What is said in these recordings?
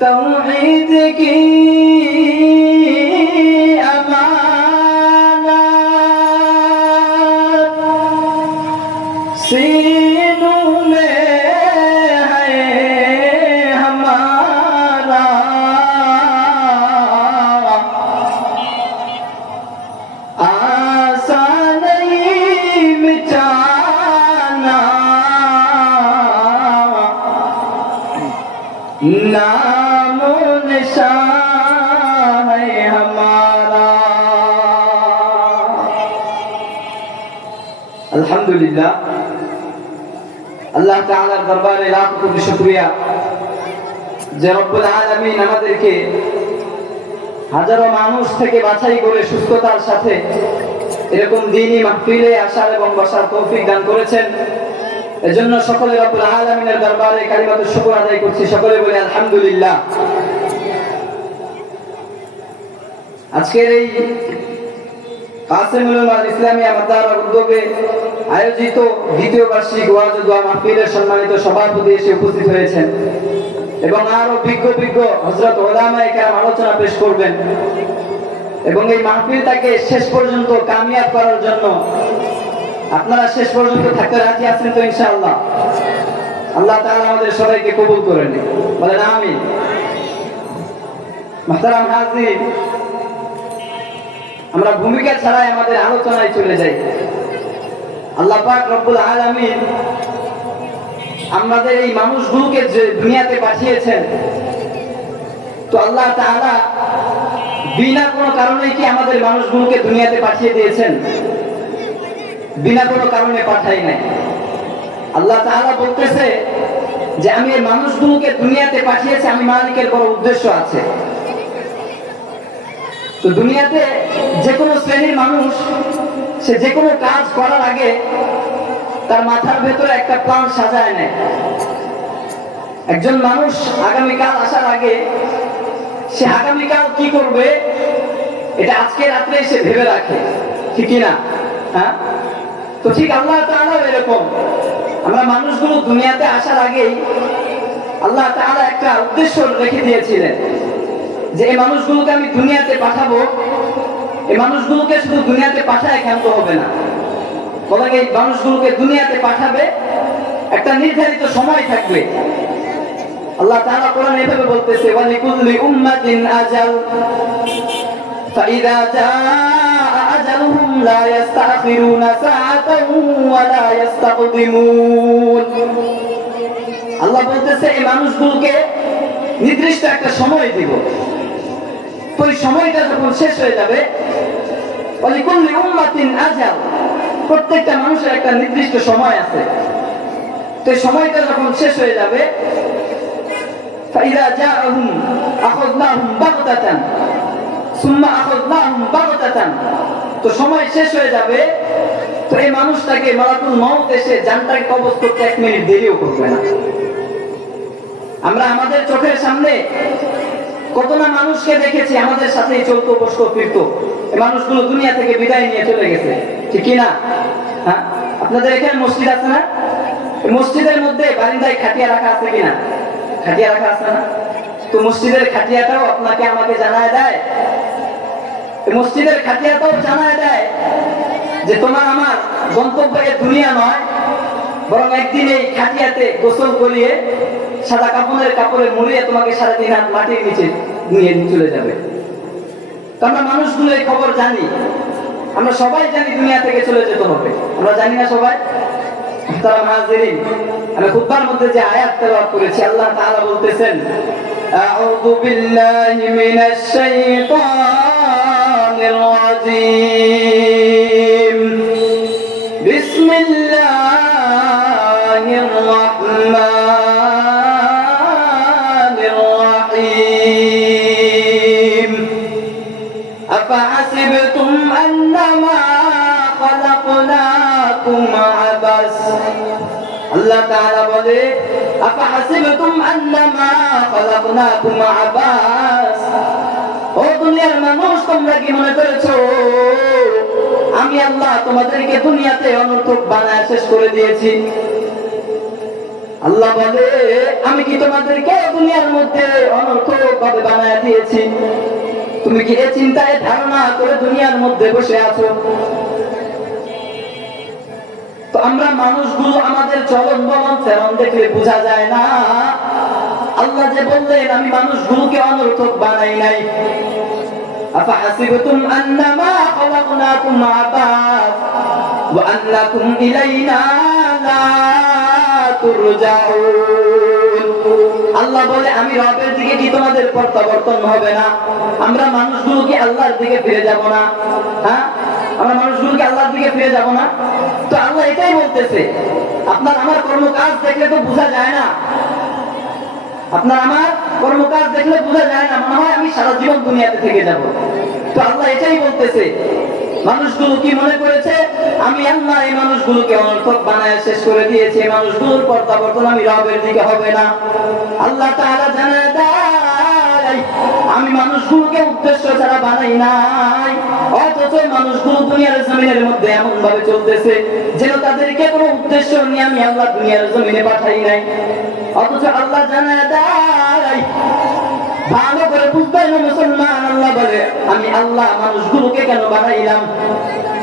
तौहीद की अमानत सीनों में है हमारा, आसान नहीं मिटाना नामो निशान है हमारा। अल्हम्दुलिल्लाह, আল্লাহ তাআলার দরবারে লাখ কোটি শুকরিয়া যে রব্বুল আলামিন আমাদেরকে হাজারো মানুষ থেকে বাছাই করে সুস্থতার সাথে এরকম দ্বীনি মাহফিলে আসার এবং বসার তৌফিক দান করেছেন। এজন্য সকলে রব্বুল আলামিনের দরবারে কালিমাতুশ শুকর আদায় করছি। সকলে বলি আলহামদুলিল্লাহ। আজকের এই কাসিমুল উলামা ইসলামিয়া মাদ্রাসার উদ্যোগে আয়োজিত দ্বিতীয় বার্ষিক ওয়াজ ও দোয়া মাহফিলের সম্মানিত সভাপতি এসে উপস্থিত হয়েছেন এবং আরো বিজ্ঞ হযরত উলামায়ে কেরাম আলোচনা পেশ করবেন এবং এই মাহফিলটাকে শেষ পর্যন্ত কামিয়াব করার জন্য আপনারা শেষ পর্যন্ত থাকতে রাজি আছেন তো ইনশাআল্লাহ? আল্লাহ তাআলা আমাদের সবাইকে কবুল করে নিন, বলেন আমিন। মুহতারাম হাজির, আমরা ভূমিকা ছাড়াই আমাদের আলোচনায় চলে যাই। আল্লাহ পাক রব্বুল আলামিন আমাদের এই মানুষগুলোকে যে দুনিয়াতে পাঠিয়েছেন, তো আল্লাহ তাআলা বিনা কোনো কারণে কি আমাদের মানুষগুলোকে দুনিয়াতে পাঠিয়ে দিয়েছেন? বিনা কোনো কারণে পাঠাই নাই। আল্লাহ তাআলা বলতেছে যে আমি এই মানুষগুলোকে দুনিয়াতে পাঠিয়েছি, আমি মালিকের বড় উদ্দেশ্য আছে। তো দুনিয়াতে যে কোনো শ্রেণীর মানুষ সে যে কোনো কাজ করার আগে তার মাথার ভেতরে একটা প্ল্যান সাজায় নেয়। একজন মানুষ আগামীকাল আসার আগে সে আগামীকাল কি করবে এটা আজকে রাত্রে সে ভেবে রাখে, ঠিক না? হ্যাঁ, তো ঠিক আল্লাহ তাআলা এরকম আমরা মানুষগুলো দুনিয়াতে আসার আগেই আল্লাহ তাআলা একটা উদ্দেশ্য রেখে দিয়েছিলেন যে এই মানুষগুলোকে আমি দুনিয়াতে পাঠাবো। এই মানুষগুলোকে শুধু দুনিয়াতে পাঠায় ক্ষান্ত হবে না, বরং এই মানুষগুলোকে দুনিয়াতে পাঠাবে একটা নির্ধারিত সময় থাকবে। আল্লাহ তাআলা কোরআনে এভাবে বলতেছে, ওয়ালিকুল্লি উম্মাতিন আজাল ফাইযা জাআ আজালুহুম লা ইস্তাখিরুনা সাআতান ওয়া লা ইস্তাকদিমুন। আল্লাহ বলতেছে এই মানুষগুলোকে নির্দিষ্ট একটা সময় দিব, তো এই সময়টা যখন শেষ হয়ে যাবে, ওয়ালিকুল্লি উম্মাতিন আজাল, প্রত্যেকটা মানুষের একটা নির্দিষ্ট সময় আছে, তো এই সময়টা যখন শেষ হয়ে যাবে, ফাইযা জাআহুম আখাযনাহুম বাগতাতান সুম্মা আখাযনাহুম বাগতাতান, তো সময় শেষ হয়ে যাবে, তো এই মানুষটাকে মালাকুল মউত এসে জানটাকে কবজ করতে 1 মিনিট দেরিও করবে না। আমরা আমাদের চোখের সামনে কত না মানুষকে দেখেছি আমাদের সাথেই চলতো বসতো ফিরতো, এই মানুষগুলো দুনিয়া থেকে বিদায় নিয়ে চলে গেছে, ঠিক কি না? হ্যাঁ, আপনাদের এখানে মসজিদ আছে না? মসজিদের মধ্যে বারান্দায় খাটিয়া রাখা আছে কিনা? খাটিয়া রাখা আছে না? তো মসজিদের খাটিয়াটাও আপনাকে আমাকে জানায় দেয়, মসজিদের খাটিয়াটাও জানায় দেয় যে তোমার আমার গন্তব্য এ দুনিয়া নয়, বরং একদিন এই খাটিয়াতে গোসল করিয়ে সাদা কাপড়ে মুড়িয়ে তোমাকে 3.5 হাত মাটির নিচে নিয়ে চলে যাবে। তো আমরা মানুষগুলো এই খবর জানি, আমরা সবাই জানি দুনিয়া থেকে চলে যেতে হবে, আমরা জানি না সবাই? মুহতারাম হাজিরিন, আমি খুতবার মধ্যে যে আয়াত তেলাওয়াত করেছি, আল্লাহ তাআলা বলতেছেন, আউযু বিল্লাহি মিনাশ শাইতানির রাজীম, বিসমিল্লাহির রাহমানির রাহিম, আফাহাসিবতুম আন্নামা খালাকনাকুম আবাস। আল্লাহ তাআলা বলে, আফাহাসিবতুম আন্নামা খালাকনাকুম আবাস, ও দুনিয়ার মানুষ তোমরা কি মনে করেছো আমি আল্লাহ তোমাদেরকে দুনিয়াতে অনর্থক বানায় শেষ করে দিয়েছি? আল্লাহ বলে আমি কি তোমাদেরকে দুনিয়ার মধ্যে অনর্থকভাবে বানায় দিয়েছি? তুমি কি এই চিন্তায় ধারণা করে দুনিয়ার মধ্যে বসে আছো? তো আমরা মানুষগুলো আমাদের চলন বলন ফেরন দেখলে বোঝা যায় না আল্লাহ যে বললেন আমি মানুষগুলোকে অনর্থক বানাই নাই। আফাহাসিবতুম আন্নামা খালাকনাকুম আবাস ওয়া আন্নাকুম ইলাইনা লা তুরজাউন। আল্লাহ বলে আমি রবের দিকে কি তোমাদের প্রত্যাবর্তন হবে না? আমরা মানুষগুলো কি আল্লাহর দিকে ফিরে যাব না? হ্যাঁ, আমরা মানুষগুলো কি আল্লাহর দিকে ফিরে যাব না? তো আল্লাহ এটাই বলতেছে আপনার আমার কর্মকাজ দেখলে তো বোঝা যায় না, আপনার আমার কর্মকাজ দেখলে বোঝা যায় না, মনে হয় আমি সারা জীবন দুনিয়াতে থেকে যাব। তো আল্লাহ এটাই বলতেছে মানুষগুলো কি মনে করেছে আমি আল্লাহ এই মানুষগুলোকে অনর্থক বানায় শেষ করে দিয়েছি, এই মানুষগুলোর প্রত্যাবর্তন আমি রবের দিকে হবে না। আল্লাহ তাআলা জানায় দেয় আমি মানুষগুলোকে উদ্দেশ্য ছাড়া বানাই নাই, অথচ মানুষগুলো দুনিয়ার জমিনের মধ্যে এমন ভাবে চলতেছে যেন তাদেরকে কোনো উদ্দেশ্য নিয়ে আমি আল্লাহ দুনিয়ার জমিনে পাঠাই নাই। অথচ আল্লাহ জানায় দেয় ভালো করে বুঝবেন মুসলমান, আল্লাহ বলে আমি আল্লাহ মানুষগুলোকে কেন বানাইলাম?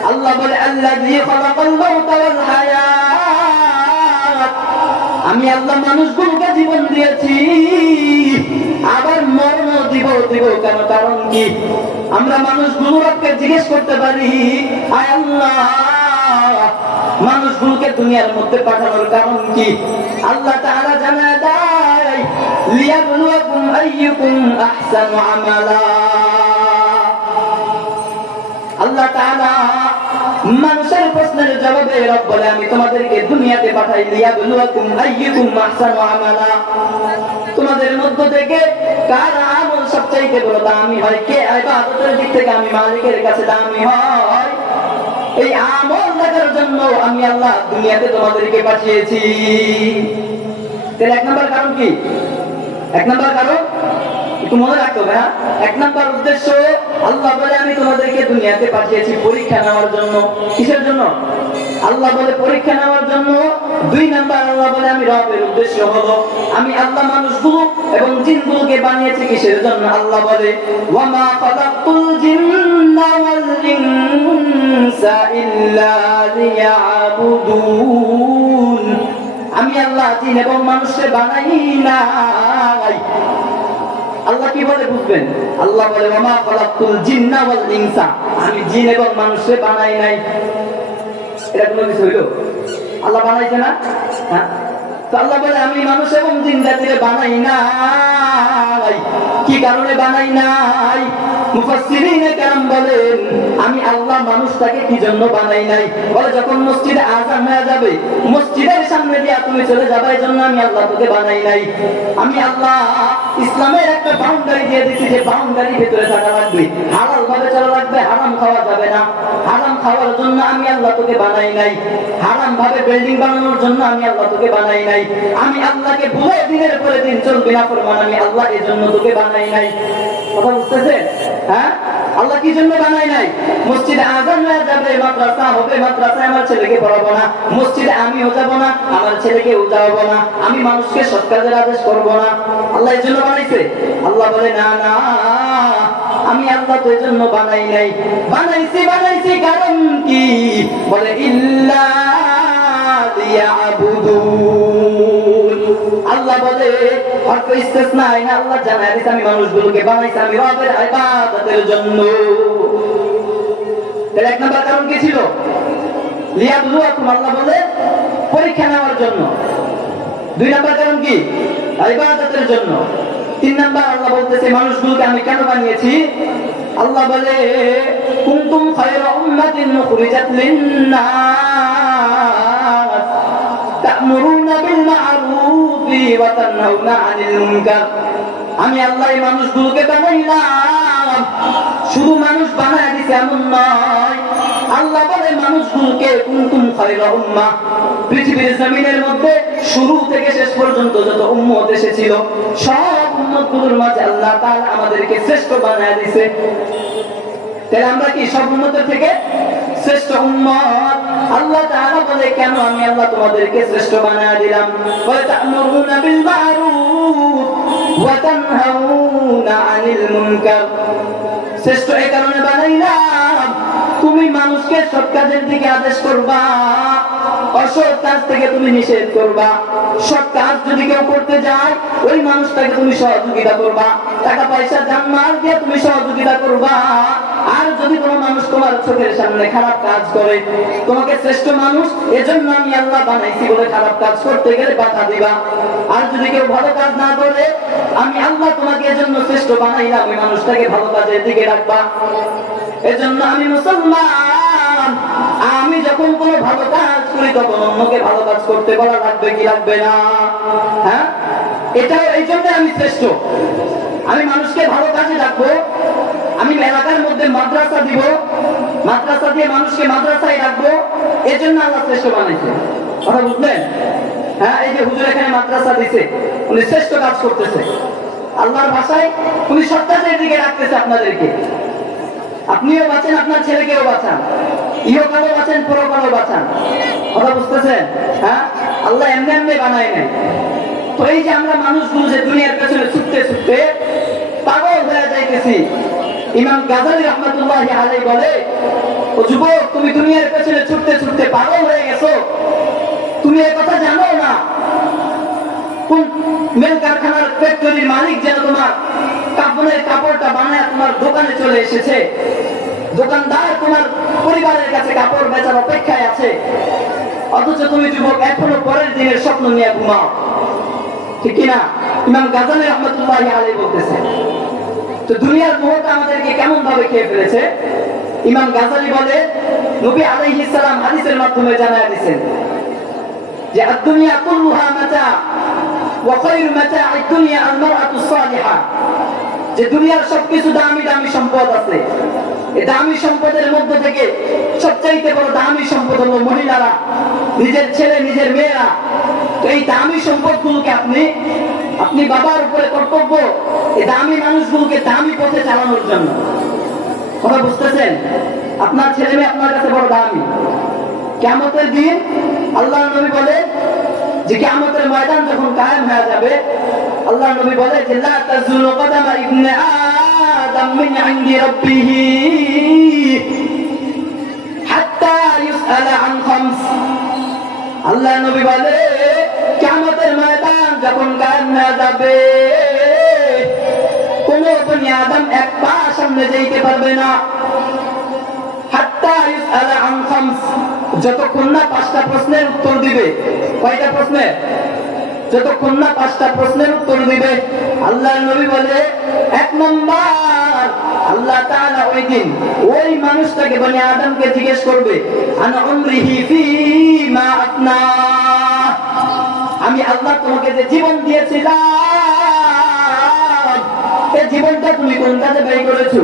আল্লাহ বলে আল্লাযী খালাকাল মাউতা ওয়াল হায়াত, আমি আল্লাহ মানুষগুলোকে জীবন দিয়েছি আবার মরণ দিব কেন? কারণ কি? আমরা মানুষগুলো রবকে জিজ্ঞেস করতে পারি আয় আল্লাহ মানুষগুলোকে দুনিয়ার মধ্যে পাঠানোর কারণ কি? আল্লাহ তাআলা জানায় দেয় লিয়াবলুয়াকুম আইয়ুকুম আহসানু আমালা। আল্লাহ তাআলা মানুষের প্রশ্নের জবাবে রব বলে আমি তোমাদেরকে দুনিয়াতে পাঠাই লিয়াবলুয়াকুম আইয়ুকুম আহসানু আমালা, তোমাদের মধ্য থেকে কার আমল সবচাইতে বড় দামি হয়, কে ইবাদতের দিক থেকে আমি মালিকের কাছে দামি হয়, এই আমল দেখার জন্য আমি আল্লাহ দুনিয়াতে তোমাদেরকে পাঠিয়েছি। তাহলে এক নম্বর কারণ কি? এক নম্বর কারণ একটু মনে রাখতে হবে। হ্যাঁ, এক নম্বর উদ্দেশ্য আল্লাহ বলে আমি তোমাদেরকে দুনিয়াতে পাঠিয়েছি পরীক্ষা নেওয়ার জন্য। কিসের জন্য? আল্লাহ বলে পরীক্ষা নেওয়ার জন্য। দুই নাম্বার আল্লাহ বলে আমি রবের উদ্দেশ্য হলো আমি আল্লাহ মানুষগুলো এবং জিনগুলোকে বানিয়েছি কিসের জন্য? আল্লাহ বলে ওয়ামা খালাকতুল জিন্না ওয়াল ইনসা ইল্লা লিয়াবুদুন, আমি আল্লাহ জিন এবং মানুষকে বানাই নাই। আল্লাহ কি বলে বুঝবেন? আল্লাহ বলে ওয়ামা খালাকতুল জিন্না ওয়াল ইনসা, আমি জিন এবং মানুষকে বানাই নাই। এটা কোনো কিছু হইল? আল্লাহ বানাইছে না? হ্যাঁ, তো আল্লাহ বলে আমি মানুষ এবং জিন জাতিরে বানাই নাই। কি কারণে বানাই নাই? মুফাসসিরিনে কেরাম বলেন আমি আল্লাহ মানুষটাকে কি জন্য বানাই নাই? বলে যখন মসজিদে আযান হয়ে যাবে মসজিদের সামনে দিয়ে তুমি চলে যাবে, এই জন্য আমি আল্লাহ তোকে বানাই নাই। আমি আল্লাহ ইসলামের একটা বাউন্ডারি দিয়ে দিয়েছি যে বাউন্ডারির ভিতরে থাকা লাগবে, হালাল ভাবে চলা লাগবে, হারাম খাওয়া যাবে না। হারাম খাওয়ার জন্য আমি আল্লাহ তোকে বানাই নাই, হারাম ভাবে বিল্ডিং বানানোর জন্য আমি আল্লাহ তোকে বানাই নাই। আমি আল্লাহকে ভুলে দিনের পরে দিন চলবি না ফরমান আমি আল্লাহ এই জন্য তোকে বানাই নাই। কথা বুঝতেছেন? হ্যাঁ, আল্লাহ কি জন্য বানাই নাই? মসজিদে আযান হয়ে যাবে, মাদ্রাসা হবে, মাদ্রাসায় আমার ছেলেকে পড়াবো না, মসজিদে আমিও যাব না, আমার ছেলেকেও যাবো না, আমি মানুষকে সৎ কাজের আদেশ করবো না। আল্লাহ এই জন্য বানাইছে? আল্লাহ বলে না না, আমি আল্লাহ তো এই জন্য বানাই নাই। বানাইছি কারণ কি? বলে ইল্লা লিয়াবুদুন। আল্লাহ বলে হরফ ইস্তিসনা না, আল্লাহ জানায় দিয়েছে আমি মানুষগুলোকে বানাইছি আমি রবের ইবাদতের জন্য। তাহলে এক নম্বর কারণ কি ছিল? লিয়াবলুয়াকুম, আল্লাহ বলে পরীক্ষা নেওয়ার জন্য। দুই নম্বর কারণ কি? ইবাদতের জন্য। তিন নম্বর আল্লাহ বলতেছে মানুষগুলোকে আমি কেন বানিয়েছি? আল্লাহ বলে কুনতুম খায়রা উম্মাতিন উখরিজাত লিন-নাস তা'মুরুনা বিল মা'রুফি ওয়া তানহাউনা 'আনিল মুনকার। আমি আল্লাহ এই মানুষগুলোকে বানাইলাম, শুধু মানুষ বানায় দিছে এমন নয়। আল্লাহ বলে মানুষগুলোকে কুনতুম খায়রা উম্মাহ, পৃথিবীর জমিনের মধ্যে শুরু থেকে শেষ পর্যন্ত যত উম্মত এসেছিল সব উম্মতগুলোর মাঝে আল্লাহ তাআলা আমাদেরকে শ্রেষ্ঠ বানায় দিয়েছে। তাহলে আমরা কি সব উম্মতের থেকে শ্রেষ্ঠ উম্মত? আল্লাহ তাআলা বলে কেন আমি আল্লাহ তোমাদেরকে শ্রেষ্ঠ বানায়া দিলাম বলে তা'মুরুনা বিল মা'রুফ ওয়া তানহাউনা আনিল মুনকার শ্রেষ্ঠ এই কারণে বানাইলাম তুমি মানুষকে সৎ কাজের দিকে আদেশ করবা অসৎ কাজ থেকে তুমি নিষেধ করবা সৎ কাজ যদি কেউ করতে যায় ওই মানুষটাকে তুমি সহযোগিতা করবা টাকা পয়সা জানমাল দিয়ে তুমি সহযোগিতা করবা আর যদি কোনো মানুষ তোমার চোখের সামনে খারাপ কাজ করে তোমাকে শ্রেষ্ঠ মানুষ এজন্য আমি আল্লাহ বানাইছি বলে খারাপ কাজ করতে গেলে বাধা দিবা আর যদি কেউ ভালো কাজ না করে আমি আল্লাহ তোমাকে এজন্য শ্রেষ্ঠ বানাইলাম ওই মানুষটাকে ভালো কাজের দিকে রাখবা এজন্য আমি মুসলমান আমি যখন কোনো ভালো কাজ করি তখন অন্যকে ভালো কাজ করতে বলা লাগবে কি লাগবে না হ্যাঁ এটা এই জন্য আমি শ্রেষ্ঠ আমি মানুষকে ভালো কাজে রাখবো আমি এলাকার মধ্যে মাদ্রাসা দিব মাদ্রাসা দিয়ে মানুষকে মাদ্রাসায় রাখবো এজন্য আল্লাহ শ্রেষ্ঠ বানাইছে কথা বুঝলেন হ্যাঁ এই যে হুজুর এখানে মাদ্রাসা দিছে উনি শ্রেষ্ঠ কাজ করতেছে আল্লাহর ভাষায় উনি সৎ কাজের দিকে রাখতেছে আপনাদেরকে আপনিও বাঁচেন আপনার ছেলেকেও বাঁচান ইহকালও বাঁচেন পরকালও বাঁচান কথা বুঝতেছেন হ্যাঁ আল্লাহ এমনি এমনি বানায় নাই তো এই যে আমরা মানুষগুলো যে দুনিয়ার পেছনে ছুটতে ছুটতে পাগল হয়ে যাইতেছি ইমাম গাজালি রাহমাতুল্লাহি আলাইহি বলে ও যুবক তুমি দুনিয়ার পেছনে ছুটতে ছুটতে পাগল হয়ে গেছো তুমি এই কথা জানো না কোন মিল কারখানার ফ্যাক্টরির মালিক যেন তোমার কাপড়ের কাপড়টা বানায় তোমার দোকানে চলে এসেছে দোকানদার তোমার পরিবারের কাছে কাপড় বেচার অপেক্ষায় আছে অথচ তুমি যুবক এখনো পরের দিনের স্বপ্ন নিয়ে ঘুমাও ঠিক কিনা ইমাম গাজালি রাহমাতুল্লাহি আলাইহি বলতেছে তো দুনিয়ার মোহটা আমাদেরকে কেমন ভাবে খেয়ে ফেলেছে ইমাম গাজালি বলে নবী আলাইহিস সালাম হাদিসের মাধ্যমে জানায়া দিয়েছেন যে আদ-দুনিয়া কুল্লুহা মাতা ওয়া খায়রু মাতা'আদ দুনিয়া আল-মারআতুস সালিহা যে দুনিয়ার সবকিছু দামি দামি সম্পদ আছে এই দামি সম্পদের মধ্যে থেকে সবচাইতে বড় দামি সম্পদ হলো মহিলারা নিজের ছেলে নিজের মেয়েরা তো এই দামি সম্পদগুলোকে আপনি বাবার উপরে কর্তব্য এই দামি মানুষগুলোকে দামি পথে চালানোর জন্য কথা বুঝতেছেন আপনার ছেলে মেয়ে আপনার কাছে বড় দামি কিয়ামতের দিন আল্লাহর নবী বলে যে কিয়ামতের ময়দান যখন কায়েম হয়ে যাবে আল্লাহর নবী বলে যে লা তাজুলু কদামা ইবনে আদম মিন ইনদি রাব্বিহি হাত্তা ইউসআলা আন খামস আল্লাহর নবী বলে কিয়ামতের ময়দান যখন কায়েম হয়ে যাবে কোন বনি আদম এক পা সামনে যাইতে পারবে না হাত্তা ইউসআলা আন খামস যতক্ষণ না 5টা প্রশ্নের উত্তর দিবে কয়টা প্রশ্নের যতক্ষণ না 5টা প্রশ্নের উত্তর দিবে আল্লাহর নবী বলে 1 নাম্বার আল্লাহ তাআলা ওই দিন ওই মানুষটাকে বনি আদমকে জিজ্ঞেস করবে আন উমরিহি ফিমা আফনা আমি আল্লাহ তোমাকে যে জীবন দিয়েছিলাম এই জীবনটা তুমি কোন কাজে ব্যয় করেছো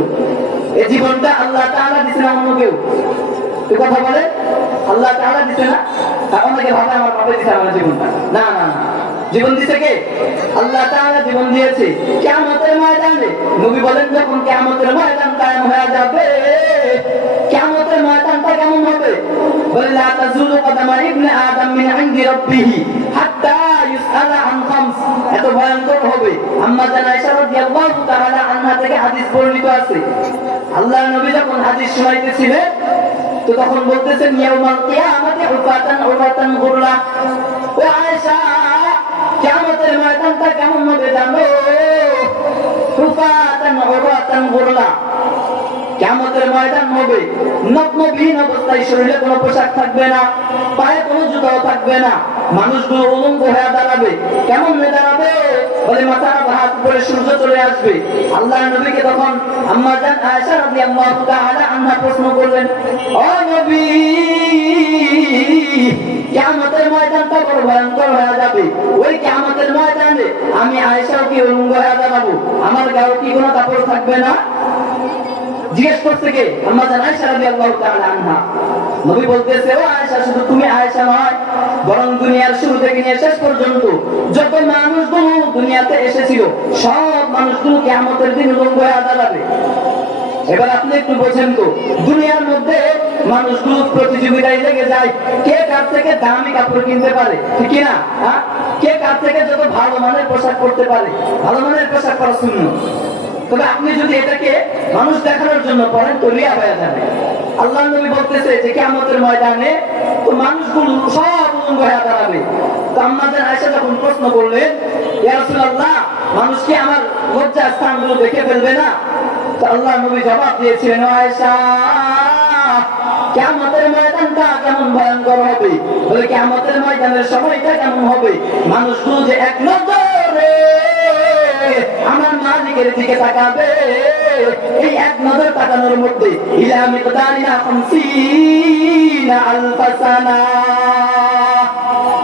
এই জীবনটা আল্লাহ তাআলা দিয়েছেন অন্য কেউ এই কথা বলে আল্লাহ তাআলা দিতে না অনেকে ভাবে আমার বাবা দিতে আমার জীবনটা না না না জীবন দিতে কে আল্লাহ তাআলা জীবন দিয়েছে কিয়ামতের ময়দানে নবী বলেন যখন কিয়ামতের ময়দান কায়েম হয়ে যাবে কিয়ামতের ময়দানটা কেমন হবে বলে লা তাজুলু কদামা ইবনে আদম মিন ইনদি রাব্বিহি হাত্তা ইউসআলা আন খামস এত ভয়ঙ্কর হবে আম্মা জান আয়েশা রাদিয়াল্লাহু তাআলা আনহা থেকে হাদিস বর্ণিত আছে আল্লাহর নবী যখন হাদিস শোনাইতেছিলেন তো তখন বলতেছেন ইয়াউমাল কিয়ামাতি উফাতান গুরলা ও আয়েশা কিয়ামতের ময়দানটা কেমন হবে জানো উফাতান গুরলা কিয়ামতের ময়দান হবে নগ্নবিহীন অবস্থায় শরীরে কোনো পোশাক থাকবে না পায়ে কোনো জুতাও থাকবে না মানুষগুলো উলঙ্গ হয়ে দাঁড়াবে কেমন হয়ে দাঁড়াবে বলে মাথার হাত উপরে সূর্য চলে আসবে আল্লাহর নবীকে তখন আম্মা জান আয়েশা রাদিয়াল্লাহু তাআলা আনহা প্রশ্ন করলেন ও নবী কিয়ামতের ময়দানটা বড় ভয়ঙ্কর হয়ে যাবে ওই কিয়ামতের ময়দানে আমি আয়েশাও কি উলঙ্গ হয়ে দাঁড়াবো আমার গায়ে কি কোনো কাপড় থাকবে না জিজ্ঞেস করতে কে আম্মা জান আয়েশা রাদিয়াল্লাহু তাআলা আনহা নবী বলতেছে ও আয়েশা শুধু তুমি আয়েশা নয় বরং দুনিয়ার শুরু থেকে নিয়ে শেষ পর্যন্ত যত মানুষগুলো দুনিয়াতে এসেছিল সব মানুষগুলো কিয়ামতের দিন উলঙ্গ হয়ে দাঁড়াবে এবার আপনি একটু বোঝেন তো দুনিয়ার মধ্যে মানুষগুলো প্রতিযোগিতায় লেগে যায় কে কার থেকে দামি কাপড় কিনতে পারে, ঠিক না? কে কার থেকে যত ভালো মানের পোশাক পরতে পারে। ভালো মানের পোশাক পরা সুন্নাত, তবে আপনি যদি এটাকে মানুষ দেখানোর জন্য পড়েন তো রিয়া হয়ে যাবে। আল্লাহ নবী বলতেছে যে কিয়ামতের ময়দানে তো মানুষগুলো সব উলঙ্গ হয়ে দাঁড়াবে। তো আমাদের আয়েশা যখন প্রশ্ন করলেন, ইয়া রাসূলুল্লাহ, মানুষ কি আমার লজ্জার স্থানগুলো দেখে ফেলবে না? তো আল্লাহ নবী জবাব দিয়েছিলেন, আয়েশা, কিয়ামতের ময়দানটা কেমন ভয়ঙ্কর হবে, বলে কিয়ামতের ময়দানের সময়টা কেমন হবে, মানুষগুলো যে এক নজরে আমার মালিকের দিকে তাকাবে, এই এক নজর তাকানোর মধ্যে ইলা মিকদারিনা 50 আলফ সানা।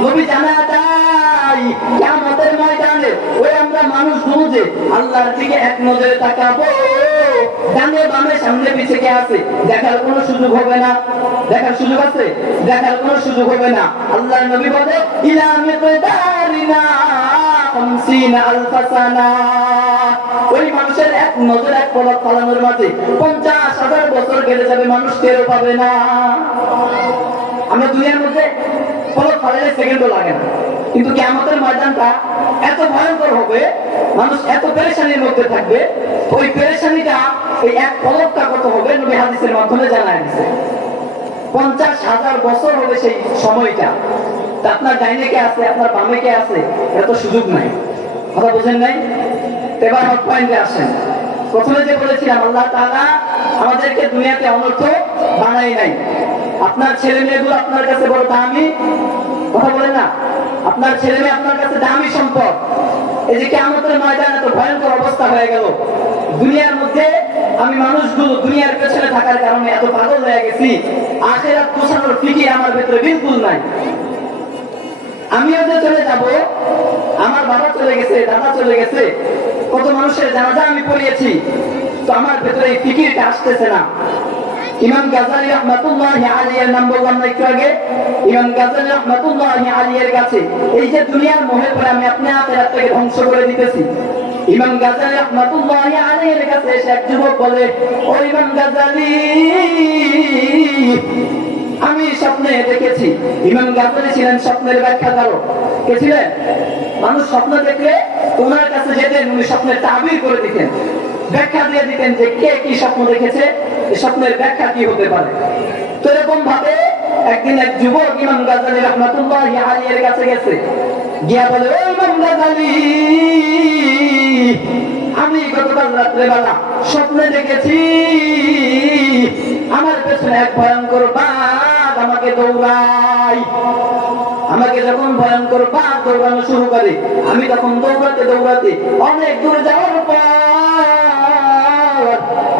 নবী জানা তাই কিয়ামতের ময়দানে ওই আমরা মানুষগুলো যে আল্লাহর দিকে এক নজরে তাকাবো, ডানে বামে সামনে পিছে কে আছে দেখার কোনো সুযোগ হবে না। দেখার সুযোগ আছে? দেখার কোনো সুযোগ হবে না। আল্লাহর নবী বলে ইলা মিকদারিনা 50 আলফ সানা। ওই মানুষের এক নজর এক পলক ফালানোর মাঝে 50,000 বছর কেটে যাবে, মানুষ টেরও পাবে না। আমরা দুনিয়ার মধ্যে পলক ফালালে সেকেন্ডও লাগে না, কিন্তু কিয়ামতের ময়দানটা এত ভয়ঙ্কর হবে, মানুষ এত পেরেশানির মধ্যে থাকবে, ওই পেরেশানিটা এই এক পলকটা কত হবে নবী হাদিসের মাধ্যমে জানায় দিয়েছে। 50,000 বছর হবে সেই সময়টা। তা আপনার ডাইনে কে আছে, আপনার বামে কে আছে, এত সুযোগ নাই। কথা বোঝেন নাই? এবার হট পয়েন্টে আসেন। প্রথমে যে বলেছিলাম আল্লাহ তাআলা আমাদেরকে দুনিয়াতে অনর্থ বানাই নাই। আপনার ছেলে মেয়েগুলো আপনার কাছে বড় দামি, কথা বলেন না, আপনার ছেলে মেয়ে আপনার কাছে দামি সম্পদ। এই যে কিয়ামতের ময়দানে তো ভয়ঙ্কর অবস্থা হয়ে গেল দুনিয়ার মধ্যে। আমি মানুষগুলো দুনিয়ার পেছনে থাকার কারণে এত পাগল হয়ে গেছি, আখিরাত পৌঁছানোর ফিকির আমার ভেতরে বিলকুল নাই। আমিও যে চলে যাব, আমার বাবা চলে গেছে, দাদা চলে গেছে, কত মানুষের জানাজা আমি পড়িয়েছি, তো আমার ভেতরে এই ফিকিরটা আসতেছে না। ইমাম গাজ্জালী রাহমাতুল্লাহি আলাইহির নাম বললাম না একটু আগে, ইমাম গাজ্জালী রাহমাতুল্লাহি আলাইহির কাছে এই যে দুনিয়ার মোহে পড়ে আমি আপনি আখিরাতটাকে ধ্বংস করে দিতেছি, ইমাম গাজ্জালী রাহমাতুল্লাহি আলাইহির কাছে এসে এক যুবক বলে, ও ইমাম গাজ্জালী, আমি স্বপ্নে দেখেছি। ইমাম গাজ্জালী ছিলেন স্বপ্নের ব্যাখ্যাকারক। কে ছিলেন? মানুষ স্বপ্ন দেখলে ওনার কাছে যেতেন, উনি স্বপ্নের তাবির করে দিতেন, ব্যাখ্যা দিয়ে দিতেন যে কে কি স্বপ্ন দেখেছে, এই স্বপ্নের ব্যাখ্যা কি হতে পারে। তো এরকম ভাবে একদিন এক যুবক ইমাম গাজ্জালী রাহমাতুল্লাহি আলাইহির কাছে গেছে, গিয়া বলে, ও ইমাম গাজ্জালী, আমি গতকাল রাত্রেবেলা স্বপ্নে দেখেছি আমার পেছনে এক ভয়ঙ্কর বাঘ আমাকে দৌড়ায়। আমাকে যখন ভয়ঙ্কর বাঘ দৌড়ানো শুরু করে, আমি তখন দৌড়াতে দৌড়াতে অনেক দূরে যাওয়ার পর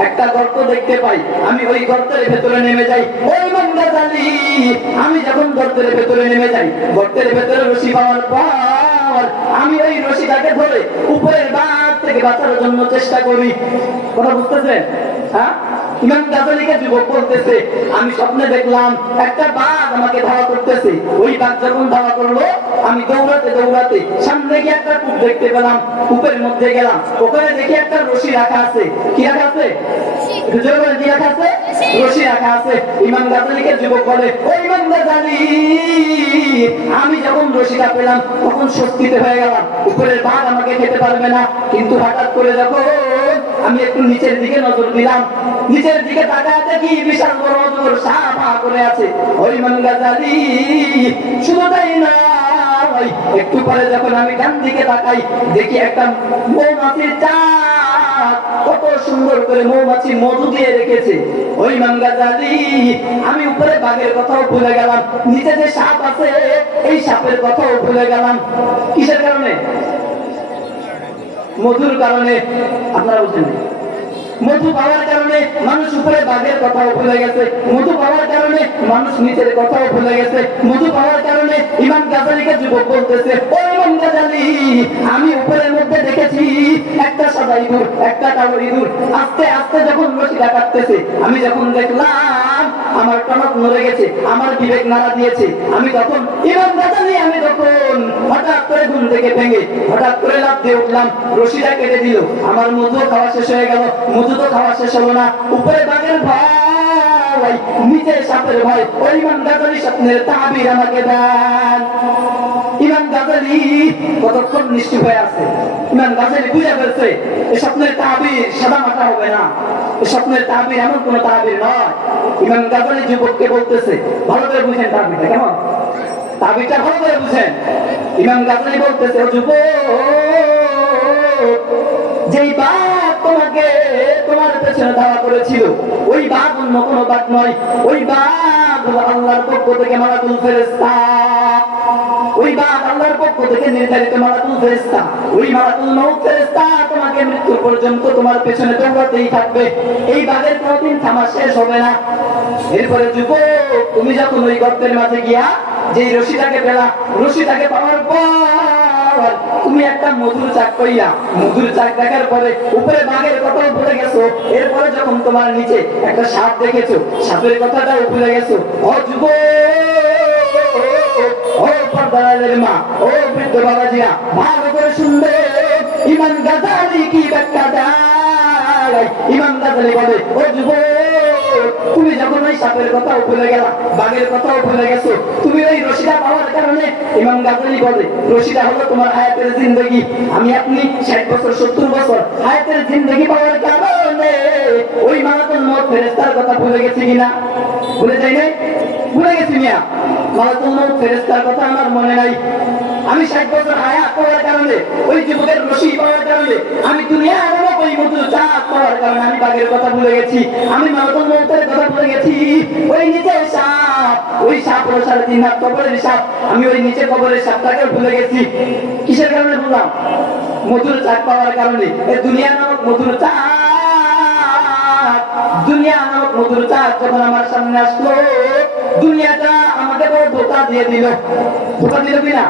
একটা গর্ত দেখতে পাই, আমি ওই গর্তের ভেতরে নেমে যাই। ওই ইমাম গাজ্জালী, আমি যখন গর্তের ভেতরে নেমে যাই, গর্তের ভেতরে রশি পাওয়ার পর আমি ওই রশিটাকে ধরে উপরের বাঘ থেকে বাঁচার জন্য চেষ্টা করি। কথা বুঝতেছেন? হ্যাঁ, ইমাম গাজ্জালীকে যুবক বলতেছে, আমি স্বপ্নে দেখলাম একটা বাঘ আমাকে ধাওয়া করতেছে। ওই বাঘ যখন ধাওয়া করলো, আমি দৌড়াতে দৌড়াতে সামনে গিয়ে একটা কূপ দেখতে পেলাম, কূপের মধ্যে গেলাম, ওখানে দেখি একটা রশি রাখা আছে। কি রাখা আছে? কি রাখা আছে? রশি রাখা আছে। ইমাম গাজ্জালীকে যুবক বলে, ও ইমাম গাজ্জালী, আমি যখন রশিটা পেলাম তখন স্বস্তিতে হয়ে গেলাম, উপরের বাঘ আমাকে খেতে পারবে না। কিন্তু হঠাৎ করে যখন আমি একটু নিচের দিকে নজর দিলাম, নিচের দিকে তাকাতে কি বিশাল বড় অজগর সাপ করে আছে। ওই ইমাম গাজ্জালী, শুধু তাই না, একটু পরে যখন আমি ডান দিকে তাকাই, দেখি একটা মৌমাছির চাক, কত সুন্দর করে মৌমাছি মধু দিয়ে রেখেছে। ওই ইমাম গাজ্জালী, আমি উপরে বাঘের কথাও ভুলে গেলাম, নিচে যে সাপ আছে এই সাপের কথাও ভুলে গেলাম। কিসের কারণে? মধুর কারণে। আপনারা বুঝলেন? মধু পাওয়ার কারণে মানুষ উপরে বাঘের কথাও ভুলে গেছে, মধু পাওয়ার কারণে মানুষ নিচের কথাও ভুলে গেছে। মধু পাওয়ার কারণে ইমাম গাজ্জালীকে যুবক বলতেছে, ও ইমাম গাজ্জালী, আমি উপরের মধ্যে দেখেছি একটা সাদা ইঁদুর, একটা কালো ইঁদুর আস্তে আস্তে যখন রশিটা কাটতেছে, আমি যখন দেখলাম আমার টনক নড়ে গেছে, আমার বিবেক নাড়া দিয়েছে। আমি তখন ইমাম গাজ্জালী, আমি তখন হঠাৎ করে ঘুম থেকে ভেঙে হঠাৎ করে লাফ দিয়ে উঠলাম, রশিটা কেটে দিল, আমার মধু খাওয়া শেষ হয়ে গেল। মধু তো খাওয়া শেষ হলো না, উপরে বাঘের ভয় নিচে সাপের ভয়। ওই ইমাম গাজালি স্বপ্নের তাবির আমাকে দেন। ইমাম গাজালি কতক্ষণ নিশ্চুপ হয়ে আছে। ইমাম গাজালি বুঝে ফেলছে এই স্বপ্নের তাবির সাদা মাটা হবে না, এই স্বপ্নের তাবির এমন কোন তাবির নয়। ইমাম গাজালি যুবককে বলতেছে, ভালো করে বুঝেন তাবিরটা কেমন, তাবিরটা ভালো করে বুঝেন। ইমাম গাজালি বলতেছে, ও যুবক, যেই বাঘ তোমাকে তোমার পেছনে ধাওয়া করেছিল ওই বাঘ অন্য কোনো বাঘ নয়, ওই বাঘ আল্লাহর পক্ষ থেকে মালাকুল ফেরেশতা। ওই বাঘ আল্লাহর পক্ষ থেকে নির্ধারিত মালাকুল ফেরেশতা। ওই মালাকুল মউত ফেরেশতা তোমাকে মৃত্যু পর্যন্ত তোমার পেছনে দৌড়াতেই থাকবে। এই বাঘের কোনদিন থামা শেষ হবে না। এরপরে যুবক, তুমি যখন ওই গর্তের মাঝে গিয়া যেই রশিটাকে পেলা, রশিটাকে পাওয়ার পর তুমি একটা মধুর চাক কইয়া, মধুর চাক দেখার পরে উপরে বাঘের কথাও ভুলে গেছো। এরপরে যখন তোমার নিচে একটা সাপ দেখেছো, সাপের কথাটাও ভুলে গেছো। ও যুবক, ও পর্দারের মা, ও বৃদ্ধ বাবাজিরা, ভালো করে শুনবে ইমাম গাজালি কি ব্যাখ্যা দেয়। ইমাম গাজালি বলে, ও যুবক, তুমি যখন ওই সাপের কথাও ভুলে গেলা, বাঘের কথাও ভুলে গেছো, তুমি ওই রশিটা পাওয়ার কারণে, ইমাম গাজালি বলে রশিটা হলো তোমার হায়াতের জিন্দেগি। আমি আপনি 60 বছর 70 বছর হায়াতের জিন্দেগি পাওয়ার কারণে ওই মালাকুল মউত ফেরেশতার কথা ভুলে গেছি কিনা? ভুলে যাই নাই? ভুলে গেছি মিয়া। মালাকুল মউত ফেরেশতার কথা আমার মনে নাই। আমি 60 বছর হায়াত পাওয়ার কারণে, ওই যুবকের রশি পাওয়ার কারণে, আমি দুনিয়া নামক ওই মধুর চাঁদ পাওয়ার কারণে আমি বাঘের কথা ভুলে গেছি, আমি মালাকুল মউতের কথা ভুলে গেছি। ওই নিচে সাপ, ওই সাপ হলো 3.5 হাত কবরের সাপ, আমি ওই নিচে কবরের সাপটাকে ভুলে গেছি। কিসের কারণে বললাম? মধুর চাঁদ পাওয়ার কারণে। এই দুনিয়া নামক মধুর চাঁদ, দুনিয়া নামক মধুর চাঁদ যখন আমার সামনে আসলো, দুনিয়াটা আমাকে বড় ধোঁকা দিয়ে দিল। ধোঁকা দিল কিনা?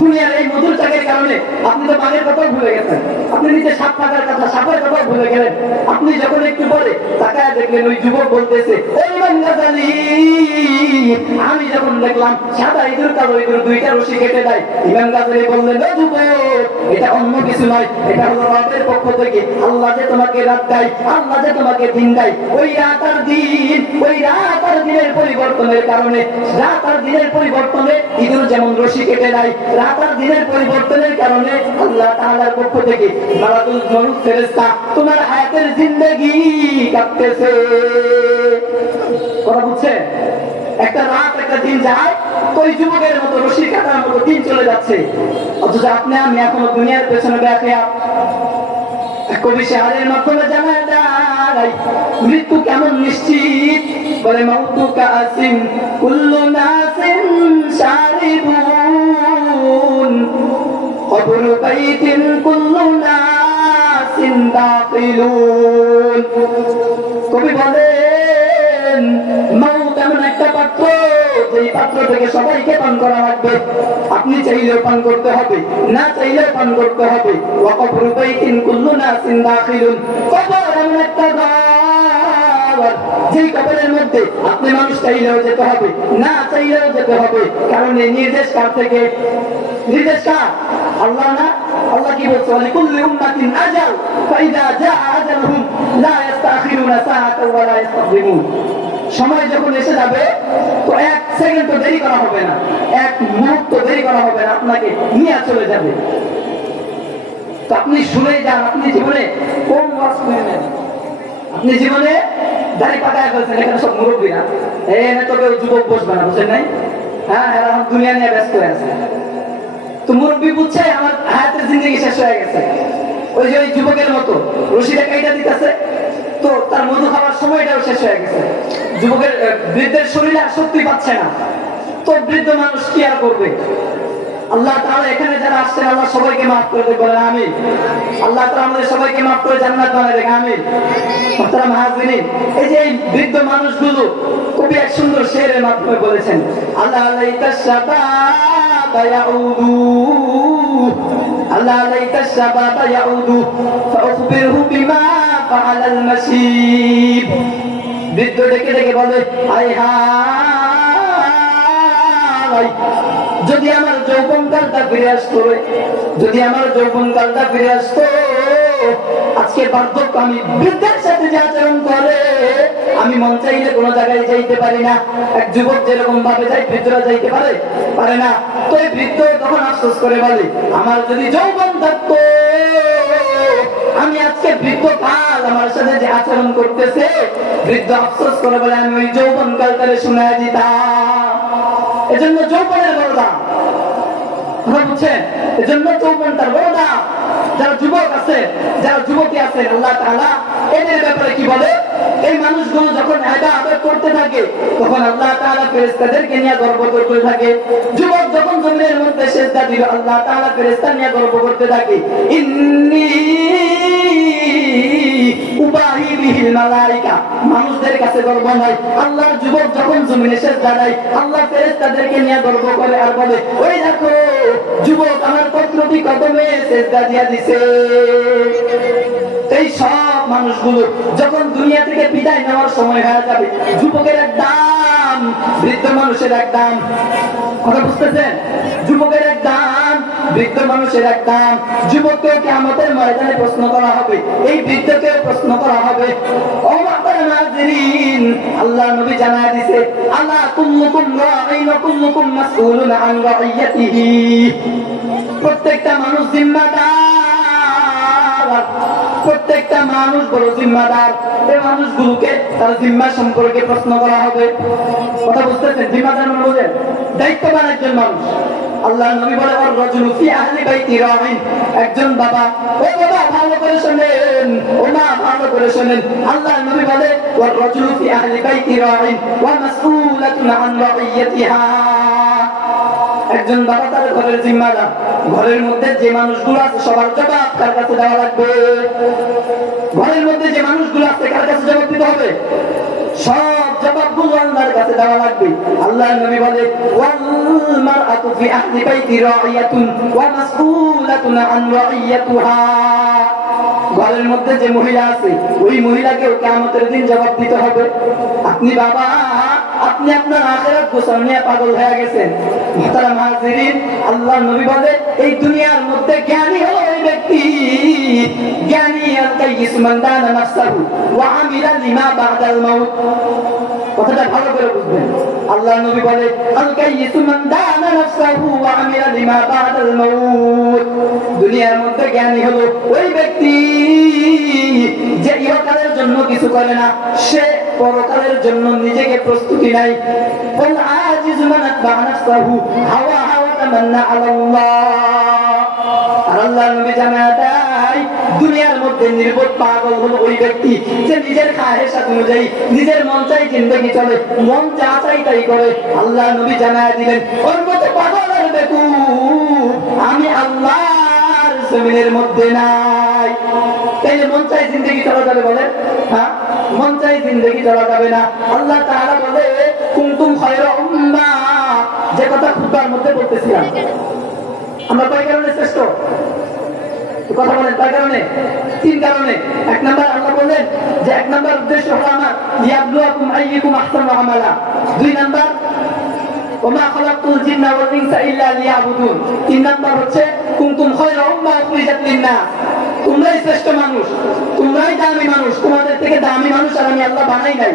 দুনিয়ার এই মধুর চাকের কারণে আপনি তো বাঘের কথাও ভুলে গেছেন, আপনি নিচে সাপ থাকার কথা, সাপের কথাও ভুলে গেলেন। আপনি যখন একটু পরে তাকায় দেখলেন ওই যুবক বলতেছে, ওই ইমাম গাজালি, আমি যখন দেখলাম সাদা ইঁদুর কালো ইঁদুর দুইটা রশি কেটে দেয়, ইমাম গাজালি বললেন, ও যুবক, এটা অন্য কিছু নয়, এটা হলো রবের পক্ষ থেকে আল্লাহ যে তোমাকে রাত দেয়, আল্লাহ যে তোমাকে দিন দেয়। ওই রাত আর দিন, ওই রাত আর দিনের পরিবর্তনের কারণে, রাত আর দিনের পরিবর্তনে ইঁদুর যেমন রশি কেটে দেয়, রাত আর দিনের পরিবর্তনের কারণে আল্লাহ তাআলার পক্ষ থেকে মালাকুল মউত ফেরেশতা তোমার হায়াতের জিন্দেগি কাটতেছে। কথা বুঝছে? একটা রাত একটা দিন যায়, ওই যুবকের মতো রশি কাটার মতো দিন চলে যাচ্ছে, অথচ আপনি আমি এখনো দুনিয়ার পেছনে বেঁচে। কবি শেয়ারের মাধ্যমে জানা যায় মৃত্যু কেমন নিশ্চিত। বলে, মাউতু কাসিম কুল্লু নাসিন শারিবুন, কবরু বাইতিন কুল্লু নাসিন দাখিলুন। কবি বলেন, মাউত এমন একটা পাত্র, যেই পাত্র থেকে সবাইকে পান করা লাগবে। আপনি চাইলেও পান করতে হবে, না চাইলেও পান করতে হবে। ওয়া কবরু বাইতিন কুল্লু নাসিন দাখিলুন, কবর এমন একটা ঘর, যেই কবরের মধ্যে আপনি মানুষ চাইলেও যেতে হবে, না চাইলেও যেতে হবে। কারণ এই নির্দেশ কার থেকে? নির্দেশ কার? আল্লাহ না? আল্লাহ কি বলছে? লিকুল্লি উম্মাতিন আজাল ফাইদা জাআ আজালুহুম লা ইস্তাখিরুনা সাআতান ওয়া লা ইস্তাকদিমুন। সময় যখন এসে যাবে তো 1 সেকেন্ড দেরি করা হবে না, 1 মুহূর্ত দেরি করা হবে না, আপনাকে নিয়ে চলে যাবে। তো আপনি শুনে যান, আপনি জীবনে কোন ওয়াজ শুনেন? আপনি জীবনে দাড়ি পাকায় ফেলছেন, এখানে সব মুরব্বীরা, এখানে তো কেউ যুবক বসবে না, বুঝছেন নাই? হ্যাঁ, এরা এখন দুনিয়া নিয়ে ব্যস্ত হয়ে আছে। তো মুরব্বী বুঝছে আমার হায়াতের জিন্দেগি শেষ হয়ে গেছে। ওই যে ওই যুবকের মতো রশিটা কাইটা দিতেছে, তো তার মধু খাওয়ার সময়টাও শেষ হয়ে গেছে। যুবকের বৃদ্ধের শরীরে আর শক্তি পাচ্ছে না, তো বৃদ্ধ মানুষ কি আর করবে? আল্লাহ তাআলা এখানে যারা আসছেন, আল্লাহ সবাইকে মাফ করে দেন, বলেন আমিন। আল্লাহ তাআলা আমাদের সবাইকে মাফ করে জান্নাত বানায় দেন, আমিন। মুহতারাম হাজিরিন, এই যে এই বৃদ্ধ মানুষগুলো কবি এক সুন্দর শেরের মাধ্যমে বলেছেন, আল্লাহ লাইতা শাবাবা ইয়াউদু, আল্লাহ লাইতা শাবাবা ইয়াউদু ফাউখবিরহু বিমা ফাআলাল মাসিব। বৃদ্ধ ডেকে ডেকে বলে, আয় হায়, যদি আমার যৌবনকালটা ফিরে আসতো, যদি আমার যৌবনকালটা ফিরে আসতো, আজকে বার্ধক্য আমি বৃদ্ধের সাথে যে আচরণ করে আমি আমি মন চাইলে কোনো জায়গায় যাইতে পারি না। এক যুবক যেরকম ভাবে যায় বৃদ্ধরা যাইতে পারে না। তো এই বৃদ্ধ তখন আফসোস করে বলে, আমার যদি যৌবন থাকতো, আমি আজকে বৃদ্ধ কাল আমার সাথে যে আচরণ করতেছে, বৃদ্ধ আফসোস করে বলে আমি ওই যৌবন কাল তারে শোনায় দিতাম। এজন্য যৌবনের বড় দাম, কথা বুঝছেন? এজন্য যৌবনটার বড় দাম। যারা যুবক আছে, যারা যুবতী আছে, আল্লাহ তাআলা এদের ব্যাপারে কি বলে? এই মানুষগুলো যখন ইবাদত করতে থাকে তখন আল্লাহ তাআলা ফেরেশতাদেরকে নিয়ে গর্ব করতে থাকে। যুবক যখন জমিনের মধ্যে সিজদা দিল, আল্লাহ তাআলা ফেরেশতা নিয়ে গর্ব করতে থাকে, ইন্নী উবাহি বিহিল মালাইকা। মানুষদের কাছে গর্ব নয়, আল্লাহর যুবক যখন জমিনে সিজদা দেয়, আল্লাহ ফেরেশতাদেরকে নিয়ে গর্ব করে আর বলে, ওই দেখো যুবক আমার কদরতি কদমে সিজদা দিয়া দিছে। এই সব মানুষগুলো যখন দুনিয়া থেকে বিদায় নেওয়ার সময় হয়ে যাবে, যুবকের এক দাম, বৃদ্ধ মানুষের এক দাম। কথা বুঝতেছেন? যুবকের এক দাম, বৃদ্ধ মানুষের এক দাম। যুবককে কিয়ামতের ময়দানে প্রশ্ন করা হবে, এই বৃদ্ধকে প্রশ্ন করা হবে। ও মাতার নাযিরিন, আল্লাহ নবী জানায় দিয়েছে, আলা কুল্লুকুম রাঈন ওয়া কুল্লুকুম মাসউলুন আন রাইয়াতিহি। প্রত্যেকটা মানুষ জিম্মাদার, প্রত্যেকটা মানুষ বড় জিম্মাদার। এই মানুষগুলোকে তার জিম্মা সম্পর্কে প্রশ্ন করা হবে। কথা বুঝতেছেন? জিম্মাদার মানে বোঝেন? দায়িত্ববান একজন মানুষ। আল্লাহ নবী বলে, ওয়ার রাজুলু ফি আহলি বাইতি রাঈন। একজন বাবা, ও বাবা ভালো করে শুনেন, ও মা ভালো করে শুনেন। আল্লাহ নবী বলে, ওয়ার রাজুলু ফি আহলি বাইতি রাঈন ওয়া মাসউলাতুন আন রাইয়াতিহা। একজন বাবা তার ঘরের জিম্মাদার। ঘরের মধ্যে যে মানুষগুলো আছে সবার জবাব তার কাছে দেওয়া লাগবে। ঘরের মধ্যে যে মানুষগুলো আছে কার কাছে জবাব দিতে হবে? সব জবাবগুলো আল্লাহর কাছে দেওয়া লাগবে। আল্লাহর নবী বলে, ওয়াল মারআতু ফি আহলি বাইতি রাইয়াতুন ওয়া মাসউলাতুন আন রাইয়াতিহা। ঘরের মধ্যে যে মহিলা আছে ওই মহিলাকেও কিয়ামতের দিন জবাব দিতে হবে। আপনি বাবা, আপনি আপনার আখিরাত গোছানো নিয়ে পাগল হয়ে গেছেন। মুহতারাম হাজিরিন, আল্লাহর নবী বলে, এই দুনিয়ার মধ্যে জ্ঞানী হলো ওই ব্যক্তি, জ্ঞানী আল-কাইয়িস মান দানা নাফসাহু ওয়া আমিলা লিমা বা'দাল মাউত। কথাটা ভালো করে বুঝবেন। আল্লাহর নবী বলে, আল-কাইয়িস মান দানা নাফসাহু ওয়া আমিলা লিমা বা'দাল মাউত। দুনিয়ার মধ্যে জ্ঞানী হলো ওই ব্যক্তি যে ইহকালের জন্য কিছু করে না, সে পরকালের জন্য নিজেকে প্রস্তুতি নাই। বল আজিজ মান আতবা নাফসাহু হাওয়া হাওয়া তামান্না আলাল্লাহ। আর আল্লাহর নবী জানায় দেয়, দুনিয়ার মধ্যে নির্বোধ পাগল হলো ওই ব্যক্তি যে নিজের খাহেশাত অনুযায়ী নিজের মন চাই জিন্দেগি চলে, মন যা চাই তাই করে। আল্লাহর নবী জানায় দিলেন, ওর মতো পাগল আর বেকুব আমি আল্লাহর জমিনের মধ্যে নাই। তাইলে মন চাই জিন্দেগি চলা যাবে বলেন? হ্যাঁ, মন চাই জিন্দেগি চলা যাবে না। আল্লাহ তাআলা বলে, কুনতুম খায়রা উম্মাহ। যে কথা খুতবার মধ্যে বলতেছিলাম, আমরা কয় কারণে শ্রেষ্ঠ? কথা বলেন কয় কারণে? 3 কারণে। এক নাম্বার আল্লাহ বলেন যে এক নাম্বার উদ্দেশ্য হলো আমার লিয়াবলুয়াকুম আইয়ুকুম আহসানু আমালা। 2 নাম্বার ওমা খালাকতুল জিন্না ওয়াল ইনসা ইল্লা লিয়াবুদুন। 3 নাম্বার হচ্ছে কুনতুম খায়রা উম্মাহ উখরিজাত লিন-নাস। তোমরাই শ্রেষ্ঠ মানুষ, তোমরাই দামি মানুষ, তোমাদের থেকে দামি মানুষ আর আমি আল্লাহ বানাই নাই।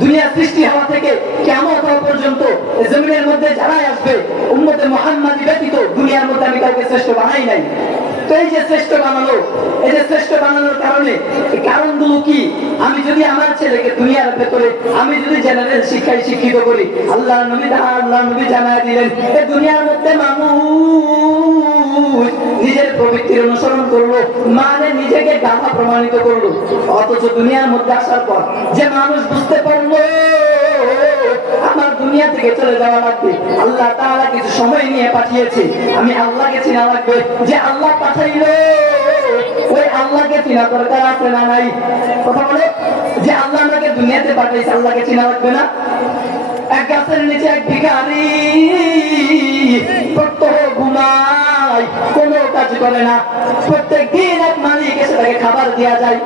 দুনিয়া সৃষ্টি হওয়া থেকে কিয়ামত হওয়া পর্যন্ত এই জমিনের মধ্যে যারাই আসবে উম্মতে মুহাম্মাদী ব্যতীত দুনিয়ার মধ্যে আমি কাউকে শ্রেষ্ঠ বানাই নাই। তো এই যে শ্রেষ্ঠ বানালো, এই যে শ্রেষ্ঠ বানানোর কারণে, এই কারণগুলো কি? আমি যদি আমার ছেলেকে দুনিয়ার ভেতরে আমি যদি জেনারেল শিক্ষায় শিক্ষিত করি, আল্লাহ নবী জানায় দিলেন, এই দুনিয়ার মধ্যে মানুষ নিজের প্রবৃত্তির অনুসরণ করলো, মানে নিজেকে গাধা প্রমাণিত করলো। অথচ দুনিয়ার মধ্যে আসার পর যে মানুষ বুঝতে পারলো আমার দুনিয়া থেকে চলে যাওয়া লাগবে, আল্লাহ তাআলা কিছু সময় নিয়ে পাঠিয়েছে, আমি আল্লাহকে চিনা লাগবে। যে আল্লাহ পাঠাইলো ওই আল্লাহকে চিনা দরকার আছে না নাই? কথা বলে, যে আল্লাহ আমাকে দুনিয়াতে পাঠাইছে আল্লাহকে চিনা লাগবে না? এক গাছের নিচে এক ভিখারি প্রত্যহ ঘুমায়, কোনো কাজ করে না। প্রত্যেক দিন এক মালিক এসে তাকে খাবার দেয়া যায়।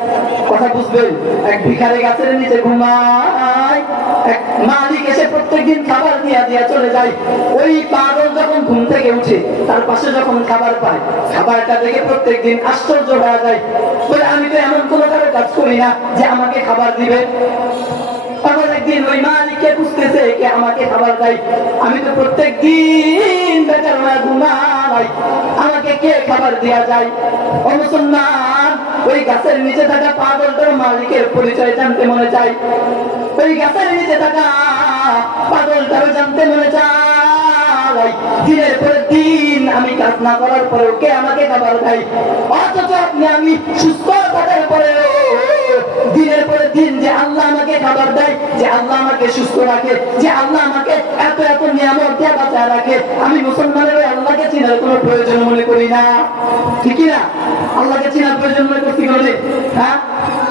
কথা বুঝবেন? এক ভিখারি গাছের নিচে ঘুমায়, এক মালিক এসে প্রত্যেকদিন খাবার দিয়া চলে যায়। ওই পাগল যখন ঘুম থেকে উঠে তার পাশে যখন খাবার পায়, খাবারটা দেখে প্রত্যেকদিন আশ্চর্য হয়ে যায়, বলে আমি তো এমন কোনো কারো কাজ করি না যে আমাকে খাবার দিবে। আবার একদিন ওই মালিককে বুঝতেছে কে আমাকে খাবার দেয়, আমি তো প্রত্যেক দিন বেকার হয়ে ঘুমাই, আমাকে কে খাবার দেওয়া যায়? ও মুসলমান, ওই গাছের নিচে থাকা পাগলটার মালিকের পরিচয় জানতে মনে চাই, ওই গাছের নিচে থাকা পাগলটারও জানতে মনে চাই। দিনের পরে দিন আমি কাজ না করার পরেও কে আমাকে খাবার দেয়, অথচ আপনি আমি সুস্থ থাকার পরেও দিনের পরে দিন যে আল্লাহ আমাকে খাবার দেয়, যে আল্লাহ আমাকে সুস্থ রাখে, যে আল্লাহ আমাকে এত এত নিয়ামত দিয়ে বাঁচায় রাখে, আমি মুসলমানের ওই আল্লাহকে চিনার কোনো প্রয়োজন মনে করি না। ঠিকই না? আল্লাহকে চিনার প্রয়োজন মনে করতে গেলে, হ্যাঁ,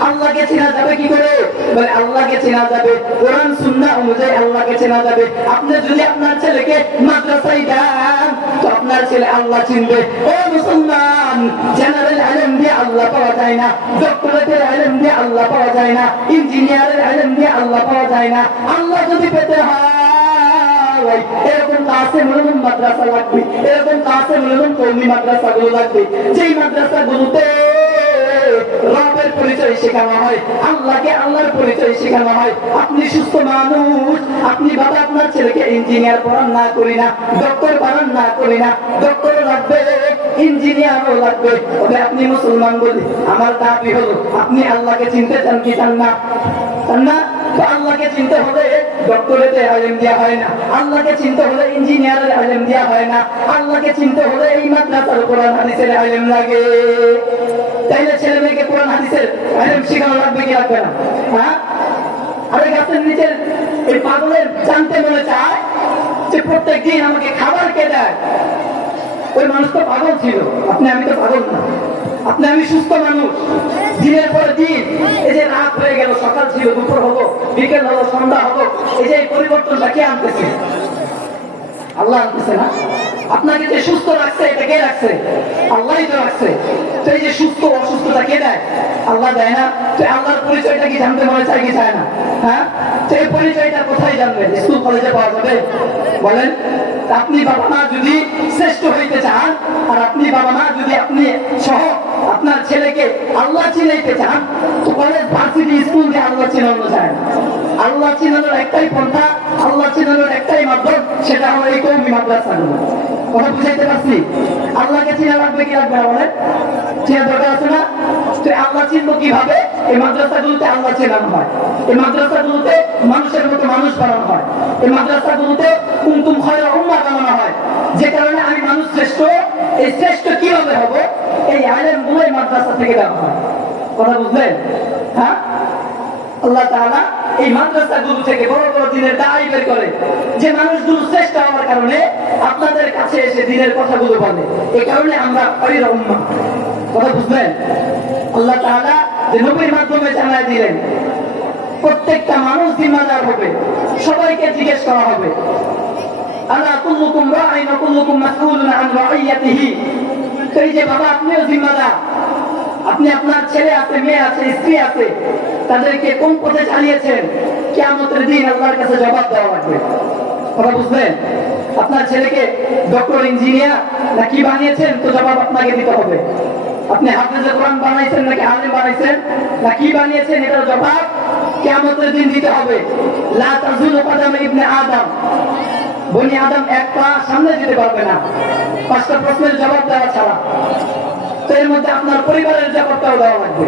আল্লাহকে চেনা যাবে কি করে? বলে আল্লাহকে চেনা যাবে কোরআন সুন্নাহ অনুযায়ী, আল্লাহকে চেনা যাবে। আপনি যদি আপনার ছেলেকে মাদ্রাসায় দেন তো আপনার ছেলে আল্লাহ চিনবে। ও মুসলমান, জেনারেল ইলম দিয়ে আল্লাহ পাওয়া যায় না, ডক্টরেটের ইলম দিয়ে আল্লাহ পাওয়া যায় না, ইঞ্জিনিয়ারের ইলম দিয়ে আল্লাহ পাওয়া যায় না। আল্লাহ যদি পেতে হয় এরকম কাসেম উলুম মাদ্রাসা লাগবে, এরকম কাসেম উলুম কওমি মাদ্রাসাগুলো লাগবে, যেই মাদ্রাসাগুলোতে রবের পরিচয় শেখানো হয়, আল্লাহকে আল্লাহর পরিচয় শেখানো হয়। আপনি সুস্থ মানুষ, আপনি বাবা আপনার ছেলেকে ইঞ্জিনিয়ার পড়ান না করি না, ডক্টর বানান না করি না, ডক্টরও লাগবে, ইঞ্জিনিয়ারও লাগবে, তবে আপনি মুসলমান বলি আমার দাবি হলো আপনি আল্লাহকে চিনতে চান কি চান না? চান না? তো আল্লাহকে চিনতে হলে ডক্টরেটের ইলম দেওয়া হয় না, আল্লাহকে চিনতে হলে ইঞ্জিনিয়ারের ইলম দেওয়া হয় না, আল্লাহকে চিনতে হলে এই মাদ্রাসার কোরআন হাদিসের ইলম লাগে। তাইলে ছেলে মেয়েকে কোরআন হাদিসের ইলম শেখানো লাগবে কি লাগবে না? হ্যাঁ, আরে গাছের নিচের এই পাগলের জানতে মনে চায় যে প্রত্যেক দিন আমাকে খাবার কে দেয়? ওই মানুষ তো পাগল ছিল, আপনি আমি তো পাগল না, আপনি আমি সুস্থ মানুষ। দিনের পরে দিন এই যে রাত হয়ে গেল, সকাল ছিল, দুপুর হলো, বিকেল হলো, সন্ধ্যা হলো, এই যে পরিবর্তনটা কে আনতেছে? আল্লাহ আনতেছে না? আপনাকে যে সুস্থ রাখছে এটা কে রাখছে? আল্লাহই তো রাখছে। তো এই যে সুস্থ অসুস্থতা কে দেয়? আল্লাহ দেয় না? তো আল্লাহর পরিচয়টা কি জানতে মনে চায় কি চায় না? হ্যাঁ, তো এই পরিচয়টা কোথায় জানবেন? স্কুল কলেজে পাওয়া যাবে? বলেন। আপনি বাবা মা যদি শ্রেষ্ঠ হইতে চান, আর আপনি বাবা মা যদি আপনি সহ আপনার ছেলেকে আল্লাহ চিনাইতে চান, তো কলেজ ভার্সিটি স্কুল দিয়ে আল্লাহ চিনানো যায় না। আল্লাহ চিনানোর একটাই পন্থা, আল্লাহ চিনানোর একটাই মাধ্যম, সেটা হলো এই কওমি মাদ্রাসাগুলো। কথা বুঝাইতে পারছি? আল্লাহকে চিনা লাগবে কি লাগবে না? বলেন, চেনা দরকার আছে না? তো আল্লাহ চিনবো কিভাবে? এই মাদ্রাসাগুলোতে আল্লাহ চেনানো হয়, এই মাদ্রাসাগুলোতে মানুষের মতো মানুষ বানানো হয়, এই মাদ্রাসাগুলোতে কুনতুম খায়রা উম্মাহ বানানো হয়, যে কারণে আমি মানুষ শ্রেষ্ঠ। এই শ্রেষ্ঠ কিভাবে হব? এই ইলমগুলো এই মাদ্রাসা থেকে দেওয়া হয়। কথা বুঝলেন? হ্যাঁ, আল্লাহ তাআলা এই মাদ্রাসাগুলো থেকে বড় বড় দিনের দায়ী বের করে, যে মানুষগুলো শ্রেষ্ঠ হওয়ার কারণে আপনাদের কাছে এসে দিনের কথাগুলো বলে। এই কারণে আমরা খায়রা উম্মাহ। কথা বুঝলেন? আল্লাহ তাআলা যে নবীর মাধ্যমে জানায় দিলেন প্রত্যেকটা মানুষ জিম্মাদার হবে, সবাইকে জিজ্ঞেস করা হবে। আলা কুল্লুকুম রাঈন ওয়া কুল্লুকুম মাসউলুন আন রাঈয়াতিহি। তো এই যে বাবা আপনিও জিম্মাদার, আপনি আপনার ছেলে আছে, মেয়ে আছে, স্ত্রী আছে, তাদেরকে কোন পথে চালিয়েছেন কিয়ামতের দিন আল্লাহর কাছে জবাব দেওয়া লাগবে। কথা বুঝলেন? আপনার ছেলেকে ডক্টর, ইঞ্জিনিয়ার না কি বানিয়েছেন, তো জবাব আপনাকে দিতে হবে। আপনি হাফেজে কোরআন বানাইছেন নাকি আলেম বানাইছেন না কি বানিয়েছেন, এটার জবাব কিয়ামতের দিন দিতে হবে। লা তাজুলু কদাম ইবনে আদম, বনি আদম এক পা সামনে যেতে পারবে না 5টা প্রশ্নের জবাব দেওয়া ছাড়া। তো এর মধ্যে আপনার পরিবারের জবাবটাও দেওয়া লাগবে।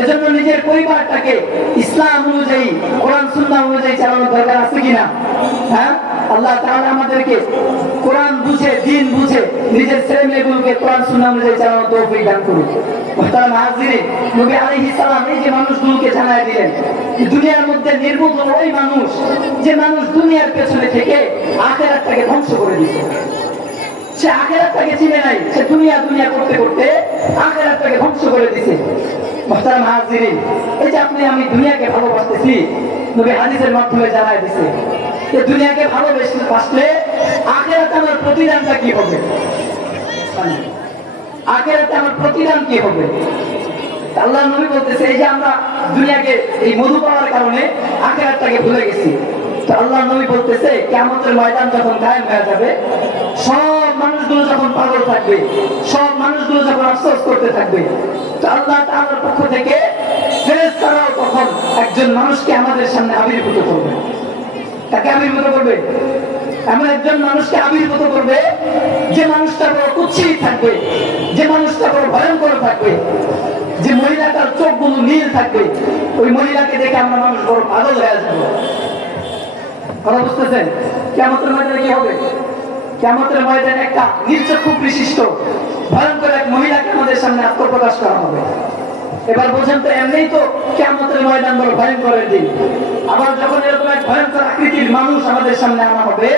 এজন্য নিজের পরিবারটাকে ইসলাম অনুযায়ী, কোরআন সুন্নাহ অনুযায়ী চালানোর দরকার আছে কিনা? হ্যাঁ, আল্লাহ তাআলা আমাদেরকে কোরআন বুঝে, দ্বীন বুঝে নিজের ছেলে মেয়েগুলোকে কোরআন সুন্নাহ অনুযায়ী চালানোর তৌফিক দান করুন। মুহতারাম হাজিরিন, নবী আলাইহিস সালাম এই যে মানুষগুলোকে জানায় দিলেন যে দুনিয়ার মধ্যে নির্মূল হলো ওই মানুষ যে মানুষ দুনিয়ার পেছনে থেকে আখিরাতটাকে ধ্বংস করে দিয়েছে। সে আখিরাতটাকে চিনে নাই, সে দুনিয়া দুনিয়া করতে করতে আখিরাতটাকে ধ্বংস করে দিয়েছে। মুহতারাম হাজিরিন, এই যে আপনি আমি দুনিয়াকে ভালোবাসতেছি, নবী হাদিসের মাধ্যমে জানায় দিয়েছে যে দুনিয়াকে ভালোবাসলে আখিরাতে আমার প্রতিদানটা কি হবে, আখিরাতে আমার প্রতিদান কি হবে। আল্লাহ নবী বলতেছে এই যে আমরা দুনিয়াকে এই মধু পাওয়ার কারণে আখিরাতটাকে ভুলে গেছি। তো আল্লাহ নবী বলতেছে কিয়ামতের ময়দান যখন কায়েম হয়ে যাবে, সব মানুষগুলো যখন পাগল থাকবে, সব মানুষগুলো যখন আফসোস করতে থাকবে, তো আল্লাহ তাআলার পক্ষ থেকে একজন মানুষকে আমাদের সামনে আবির্ভূত করবে। তাকে আবির্ভূত করবে, এমন একজন মানুষকে আবির্ভূত করবে যে মানুষটা বড় কুৎসিত থাকবে, যে মানুষটা বড় ভয়ঙ্কর থাকবে, যে মহিলাটার চোখগুলো নীল থাকবে। ওই মহিলাকে দেখে আমরা মানুষ বড় পাগল হয়ে যাবো। কথা বুঝতেছেন? কিয়ামতের ময়দানে কি হবে? কিয়ামতের ময়দানে একটা নির্চক্ষু বিশিষ্ট ভয়ঙ্কর এক মহিলাকে আমাদের সামনে আত্মপ্রকাশ করা হবে। এবার বোঝেন তো, এমনিই তো কিয়ামতের ময়দান বড় ভয়ঙ্করের দিন। আবার যখন এরকম এক ভয়ঙ্কর আকৃতির মানুষ আমাদের সামনে আনা হবে,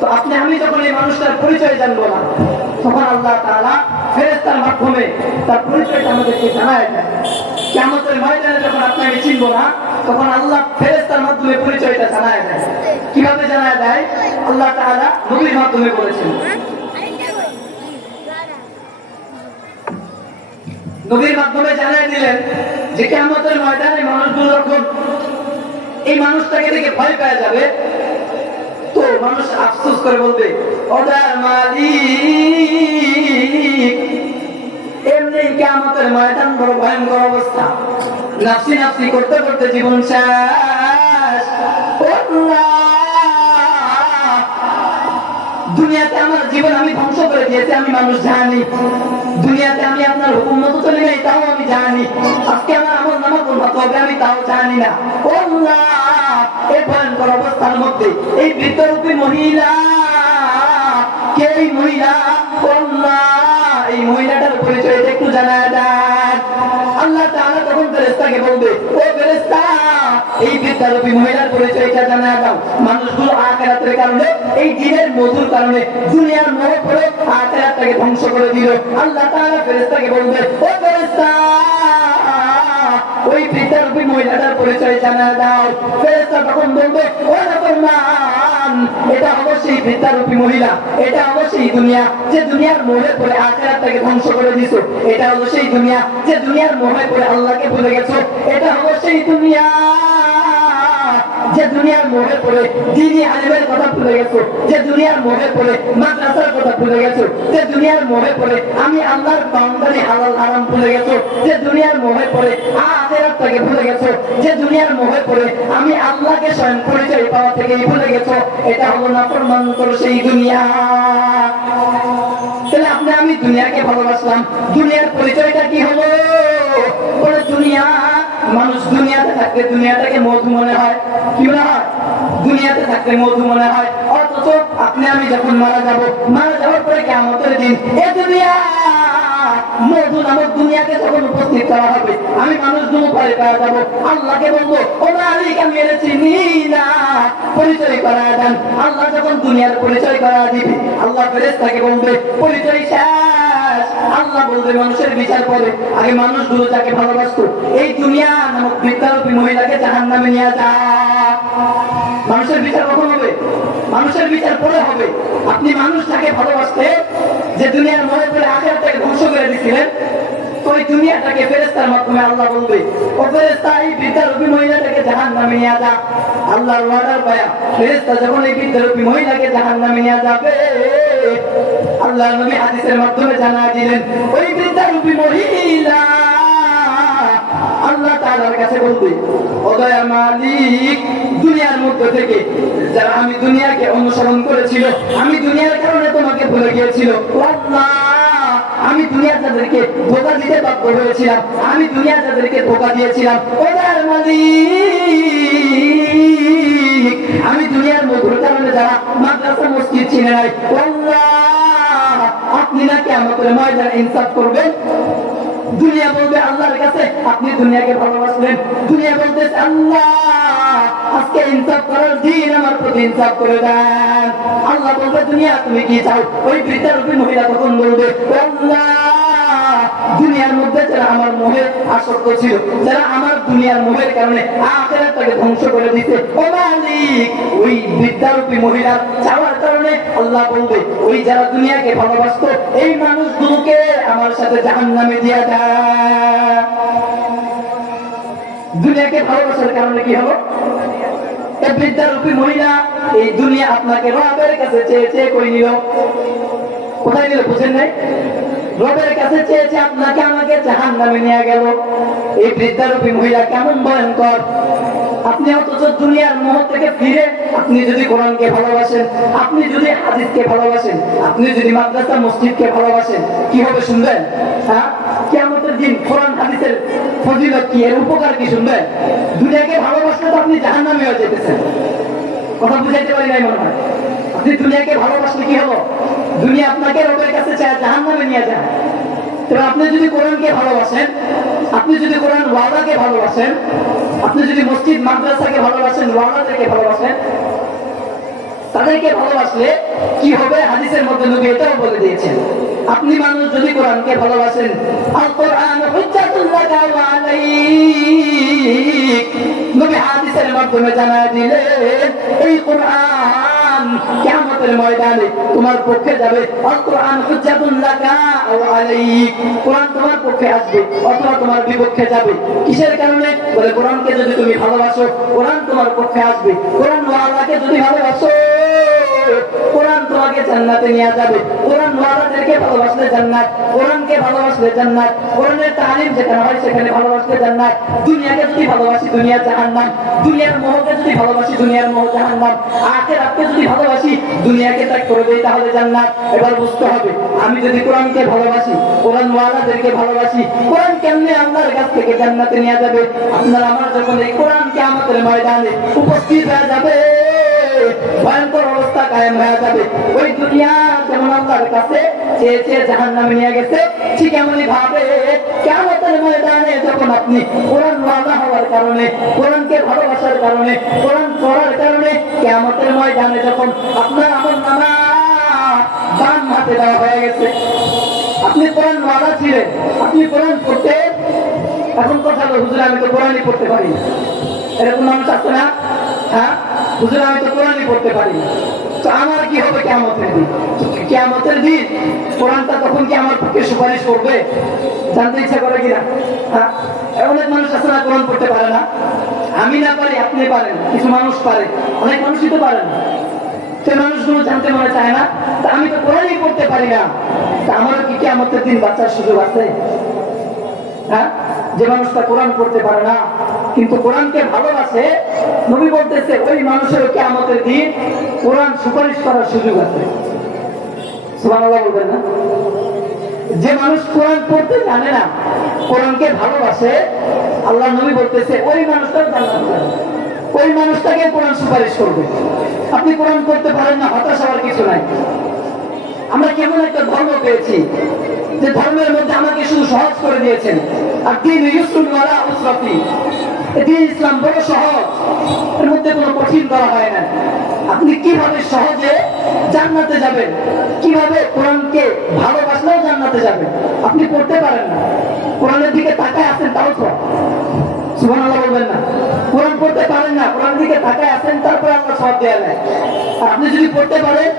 তো আপনি আমি যখন এই মানুষটার পরিচয় জানবো না, তখন আল্লাহ তাআলা ফেরেশতার মাধ্যমে তার পরিচয়টা আমাদেরকে জানায় দেয়। কিয়ামতের ময়দানে যখন আপনি আমি চিনবো না, তখন আল্লাহ ফেরেশতার মাধ্যমে পরিচয়টা জানায় দেয়। কিভাবে জানায় দেয়? আল্লাহ তাআলা নবীর মাধ্যমে বলেছেন। নবীর মাধ্যমে জানাই দিলেন যে কিয়ামতের ময়দানে মানুষগুলো যখন এই মানুষটাকে দেখে ভয় পেয়ে যাবে, তো মানুষ আফসোস করে বলবে, ওদার মালিক, এমনি কিয়ামতের ময়দান বড় ভয়ঙ্কর অবস্থা, নাফসি নাফসি করতে করতে জীবন শেষ। দুনিয়াতে আমার জীবন আমি ধ্বংস করে দিয়েছি, আমি মানুষ জানি। দুনিয়াতে আমি আপনার হুকুম মতো চলে যাই, তাও আমি জানি। আজকে আমার আমল নামা কোন হতে হবে আমি তাও জানি না। এই ভয়ঙ্কর অবস্থার মধ্যে এই বৃদ্ধরূপী মহিলা কে? এই মহিলা এই মহিলাটার পরিচয় একটু জানায় দেন। আল্লাহ তাআলা তখন ফেরেশতাকে বলবে, ও ফেরেশতা, এই বৃদ্ধারূপী মহিলার পরিচয়টা জানায় দাও। মানুষগুলো আখিরাতের কারণে, এই দিনের মধুর কারণে দুনিয়ার মোহে পড়ে আখিরাতটাকে ধ্বংস করে দিল। আল্লাহ তাআলা ফেরেশতাকে বলবে, ও ফেরেশতা, ওই বৃদ্ধারূপী মহিলাটার পরিচয় জানায় দাও। ফেরেশতা তখন বলবে, ও নাফরমান, এটা অবশ্যই বৃদ্ধারূপী মহিলা, এটা অবশ্যই দুনিয়া, যে দুনিয়ার মোহে পড়ে আখিরাতটাকে ধ্বংস করে দিছো। এটা অবশ্যই দুনিয়া, যে দুনিয়ার মোহে পড়ে আল্লাহকে ভুলে গেছো। এটা অবশ্যই দুনিয়া, যে দুনিয়ার মোহে পড়ে দ্বীনি আলিমের কথা ভুলে গেছো, যে দুনিয়ার মোহে পড়ে মাদ্রাসার কথা ভুলে গেছো, যে দুনিয়ার মোহে পড়ে আমি আল্লাহর বাউন্ডারি হালাল হারাম ভুলে গেছো, যে দুনিয়ার মোহে পড়ে আখিরাতটাকে ভুলে গেছো, যে দুনিয়ার মোহে পড়ে আমি আল্লাহকে স্বয়ং পরিচয় পাওয়া থেকেই ভুলে গেছো। এটা হলো নাফরমানতর সেই দুনিয়া। তাহলে আপনি আমি দুনিয়াকে ভালোবাসলাম, দুনিয়ার পরিচয়টা কি হলো? বলে দুনিয়া, মানুষ দুনিয়াতে থাকলে দুনিয়াটাকে মধু মনে হয়। কি মনে হয়? দুনিয়াতে থাকলে মধু মনে হয়। অথচ আপনি আমি যখন মারা যাব, মারা যাওয়ার পরে কিয়ামতের দিন এ দুনিয়া মধু নামক দুনিয়াকে যখন উপস্থিত করা হবে, আমি মানুষগুলো ভয় পেয়ে যাবো। আল্লাহকে বলবো, ও মালিক, আমি এর চিনি না, পরিচয় করা দেন। আল্লাহ যখন দুনিয়ার পরিচয় করা দিবে, আল্লাহ ফেরেশতাকে বলবে, পরিচয় শেষ। আল্লাহ বলবে, মানুষের বিচার পরে, আগে মানুষগুলো যাকে ভালোবাসতো এই দুনিয়া নামক বৃদ্ধারূপী মহিলাকে জাহান্নামে নিয়ে যা। মানুষের বিচার কখন হবে? মানুষের বিচার পরে হবে। আপনি মানুষ যাকে ভালোবাসতে, যে দুনিয়ার মোহে পড়ে আখিরাতটাকে ধ্বংস করে দিয়েছিলেন, তো ওই দুনিয়াটাকে ফেরেশতার মাধ্যমে আল্লাহ বলবে, ও ফেরেশতা, এই বৃদ্ধারূপী মহিলাটাকে জাহান্নামে নিয়ে যা। আল্লাহর ওয়াদার পায়া ফেরেশতা যখন এই বৃদ্ধারূপী মহিলাকে জাহান্নামে নিয়ে যাবে, আল্লাহর নবী হাদিসের মাধ্যমে জানায় দিলেন, ওই বৃদ্ধারূপী মহিলা আল্লাহ তাআলার কাছে বলবে, ও দয়ার মালিক, দুনিয়ার মধ্যে থেকে যারা আমি দুনিয়াকে অনুসরণ করেছিল, আমি দুনিয়ার কারণে তোমাকে ভুলে গিয়েছিল, আল্লাহ, আমি দুনিয়া যাদেরকে ধোঁকা দিতে বাধ্য হয়েছিলাম, আমি দুনিয়া যাদেরকে ধোঁকা দিয়েছিলাম, ও দয়ার মালিক, আমি দুনিয়ার মধুর কারণে যারা মাদ্রাসা মসজিদ চিনে নাই, আল্লাহ, আপনি নাকি আমাদের ময়দান ইনসাফ করবেন। দুনিয়া বলবে আল্লাহর কাছে, আপনি দুনিয়াকে ভালোবাসলেন। দুনিয়া বলতেছে, আল্লাহ, আজকে ইনসাফ করার দিন, আমার প্রতি ইনসাফ করে দেন। আল্লাহ বলবে, দুনিয়া তুমি কি চাও? ওই বৃদ্ধারূপী মহিলা তখন বলবে, আল্লাহ, দুনিয়ার মধ্যে যারা আমার মোহে আসক্ত ছিল, যারা আমার দুনিয়ার মোহের কারণে আখিরাতটাকে ধ্বংস করে দিতে, ও মালিক, ওই বৃদ্ধারূপী মহিলার চাওয়ার কারণে আল্লাহ বলবে, ওই যারা দুনিয়াকে ভালোবাসতো এই মানুষগুলোকে আমার সাথে জাহান্নামে দিয়া যায়। দুনিয়াকে ভালোবাসার কারণে কি হলো? এই বৃদ্ধারূপী মহিলা এই দুনিয়া আপনাকে রবের কাছে চেয়ে চেয়ে করে নিল। কোথায় নিল বুঝেন নাই? রবের কাছে চেয়েছে আপনাকে আমাকে জাহান্নামে নিয়ে গেল। এই বৃদ্ধারূপী মহিলা কেমন ভয়ঙ্কর! আপনি অথচ দুনিয়ার মোহ থেকে ফিরে আপনি যদি কোরআনকে ভালোবাসেন, আপনি যদি হাদিসকে ভালোবাসেন, আপনি যদি মাদ্রাসা মসজিদকে ভালোবাসেন, কি হবে শুনবেন? হ্যাঁ, কিয়ামতের দিন কোরআন হাদিসের ফজিলত কি, এর উপকার কি শুনবেন? দুনিয়াকে ভালোবাসলে তো আপনি জাহান্নামে হয়ে যেতেছেন। কথা বুঝাইতে পারি নাই মনে হয়? আপনি দুনিয়াকে ভালোবাসলে কি হলো? দুনিয়া আপনাকে রবের কাছে চায় জাহান্নামে নিয়ে যায়। তবে আপনি যদি কোরআনকে ভালোবাসেন, আপনি যদি কোরআন ওয়ালাকে ভালোবাসেন, আপনি যদি মসজিদ মাদ্রাসাকে ভালোবাসেন, ওয়ালাদেরকে ভালোবাসেন, তাদেরকে ভালোবাসলে কি হবে? হাদিসের মধ্যে নবী এটাও বলে দিয়েছেন, আপনি মানুষ যদি কোরআনকে ভালোবাসেন, আল কোরআন হুজ্জাতুল লাকা ওয়া আলাইক, নবী হাদিসের মাধ্যমে জানায় দিলেন এই কোরআন কিয়ামতের ময়দানে তোমার পক্ষে যাবে। আল কোরআন হুজ্জাতুল লাকা ওয়া আলাইক, কোরআন তোমার পক্ষে আসবে অথবা তোমার বিপক্ষে যাবে। কিসের কারণে? বলে কোরআনকে যদি তুমি ভালোবাসো, কোরআন তোমার পক্ষে আসবে। কোরআন ওয়ালাকে যদি ভালোবাসো, কোরআন তোমাকে জান্নাতে নিয়ে যাবে। কোরআন ওয়ালাদেরকে ভালোবাসলে জান্নাত, কোরআনকে ভালোবাসলে জান্নাত, কোরআনের তালিম যেখানে হয় সেখানে ভালোবাসলে জান্নাত। দুনিয়াকে যদি ভালোবাসি, দুনিয়া জাহান্নাম। দুনিয়ার মোহকে যদি ভালোবাসি, দুনিয়ার মোহ জাহান্নাম। আখিরাতকে যদি ভালোবাসি, দুনিয়াকে ত্যাগ করে দেই, তাহলে জান্নাত। এবার বুঝতে হবে, আমি যদি কোরআনকে ভালোবাসি, কোরআন ওয়ালাদেরকে ভালোবাসি, কোরআন কেমনে আল্লাহর কাছ থেকে জান্নাতে নিয়ে যাবে? আপনার আমার যখন এই কোরআন কিয়ামতের ময়দানে উপস্থিত হয়ে যাবে, ভয়ঙ্কর অবস্থা কায়েম হয়ে যাবে। ওই দুনিয়া যেমন আল্লাহর কাছে চেয়ে চেয়ে জাহান্নামে নিয়ে গেছে, ঠিক এমনই ভাবে কিয়ামতের ময়দানে যখন আপনি কোরআন ওয়ালা হওয়ার কারণে, কোরআনকে ভালোবাসার কারণে, কোরআন পড়ার কারণে কিয়ামতের ময়দানে যখন আপনার আমলনামা বাম হাতে দেওয়া হয়ে গেছে, আপনি কোরআন ওয়ালা ছিলেন, আপনি কোরআন পড়তে, এখন কথা হলো হুজুর আমি তো কোরআনই পড়তে পারি না, এরকম মানুষ আছে না? হ্যাঁ, হুজুর আমি তো কোরআনই পড়তে পারি না, তো আমার কি হবে কিয়ামতের দিন? কিয়ামতের দিন কোরআনটা তখন কি আমার পক্ষে সুপারিশ করবে? জানতে ইচ্ছা করে কিনা? হ্যাঁ, অনেক মানুষ আছে না কোরআন পড়তে পারে না। আমি না পারি, আপনি পারেন, কিছু মানুষ পারে, অনেক মানুষই তো পারে না। সেই মানুষগুলো জানতে মনে চায় না, তা আমি তো কোরআনই পড়তে পারি না, তা আমারও কি কিয়ামতের দিন বাঁচার সুযোগ আছে? হ্যাঁ, যে মানুষটা কোরআন পড়তে পারে না কিন্তু কোরআনকে ভালোবাসে, নবী বলতেছে ওই মানুষের কিয়ামতের দিন কোরআন সুপারিশ করার সুযোগ আছে। সুবহানাল্লাহ বলবেন না? যে মানুষ কোরআন পড়তে জানে না, কোরআনকে ভালোবাসে, আল্লাহ নবী বলতেছে ওই মানুষটাও জান্নাত যাবে, ওই মানুষটাকে কোরআন সুপারিশ করবে। আপনি কোরআন পড়তে পারেন না, হতাশ হওয়ার কিছু নাই। আমরা কেমন একটা ধর্ম পেয়েছি যে ধর্মের মধ্যে আমাকে শুধু সহজ করে দিয়েছেন, আর দিন ইউসরুন ওয়ালা উসরাতি, দিন ইসলাম বড় সহজ, এর মধ্যে কোনো কঠিন করা হয় না। আপনি কিভাবে সহজে জান্নাতে যাবেন, কিভাবে কোরআনকে ভালোবাসলেও জান্নাতে যাবেন? আপনি পড়তে পারেন না, কোরআনের দিকে তাকায় আছেন, তাও তো সুবহানাল্লাহ বলবেন না? কোরআন পড়তে পারেন না, কোরআন দিকে তাকায় আছেন, তারপরে আল্লাহ সওয়াব দেয়া নেয়। আর আপনি যদি পড়তে পারেন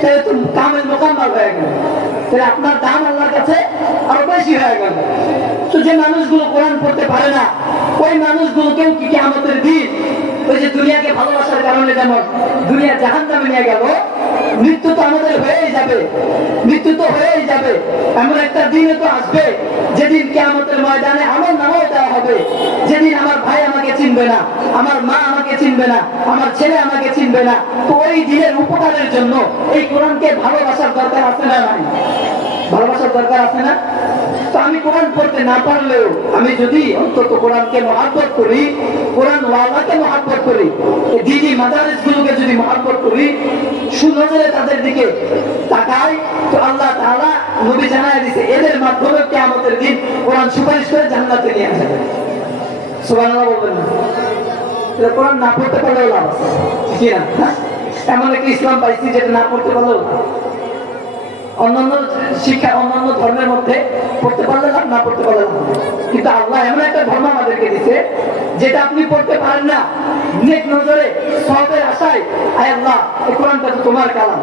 তাহলে তো কামের মোকাম্মাল হয়ে গেল, তাহলে আপনার দাম আল্লাহর কাছে আরো বেশি হয়ে গেল। তো যে মানুষগুলো কোরআন পড়তে পারে না, ওই মানুষগুলোকেও কি কিয়ামতের দিন ওই যে দুনিয়াকে ভালোবাসার কারণে যেমন দুনিয়া জাহান্নামে নিয়ে গেল, মৃত্যু তো আমাদের হয়েই যাবে, মৃত্যু তো হয়েই যাবে। এমন একটা দিনে তো আসবে যেদিন কিয়ামতের ময়দানে আমার নামও দেওয়া হবে, যেদিন আমার ভাই আমাকে চিনবে না, আমার মা আমাকে চিনবে না, আমার ছেলে আমাকে চিনবে না। তো ওই দিনের উপকারের জন্য এই কোরআনকে ভালোবাসার দরকার আছে না নাই? ভালোবাসার দরকার আছে না? তো আমি কোরআন পড়তে না পারলেও আমি যদি অন্তত কোরআনকে মহব্বত করি, কোরআন ওয়ালাকে মহব্বত করি, এই দিনী মাদারিস গুলোকে যদি মহব্বত করি, সুনজরে তাদের দিকে তাকাই, তো আল্লাহ তাআলা নবী জানায় দিয়েছে এদের মাধ্যমে কিয়ামতের দিন কোরআন সুপারিশ করে জান্নাতে নিয়ে যাবে। সুবহানাল্লাহ বলবেন না? এটা কোরআন না পড়তে পারলেও লাভ আছে, ঠিক না? এমন একটা ইসলাম পাইছি যেটা না পড়তে পারলেও, অন্যান্য শিক্ষা অন্যান্য ধর্মের মধ্যে পড়তে পারলে লাভ, না পড়তে পারলে লাভ, কিন্তু আল্লাহ এমন একটা ধর্ম আমাদেরকে দিচ্ছে যেটা আপনি পড়তে পারেন না, নেক নজরে সওয়াবের আশায়, আয় আল্লাহ এই কোরআনটা তো তোমার কালাম,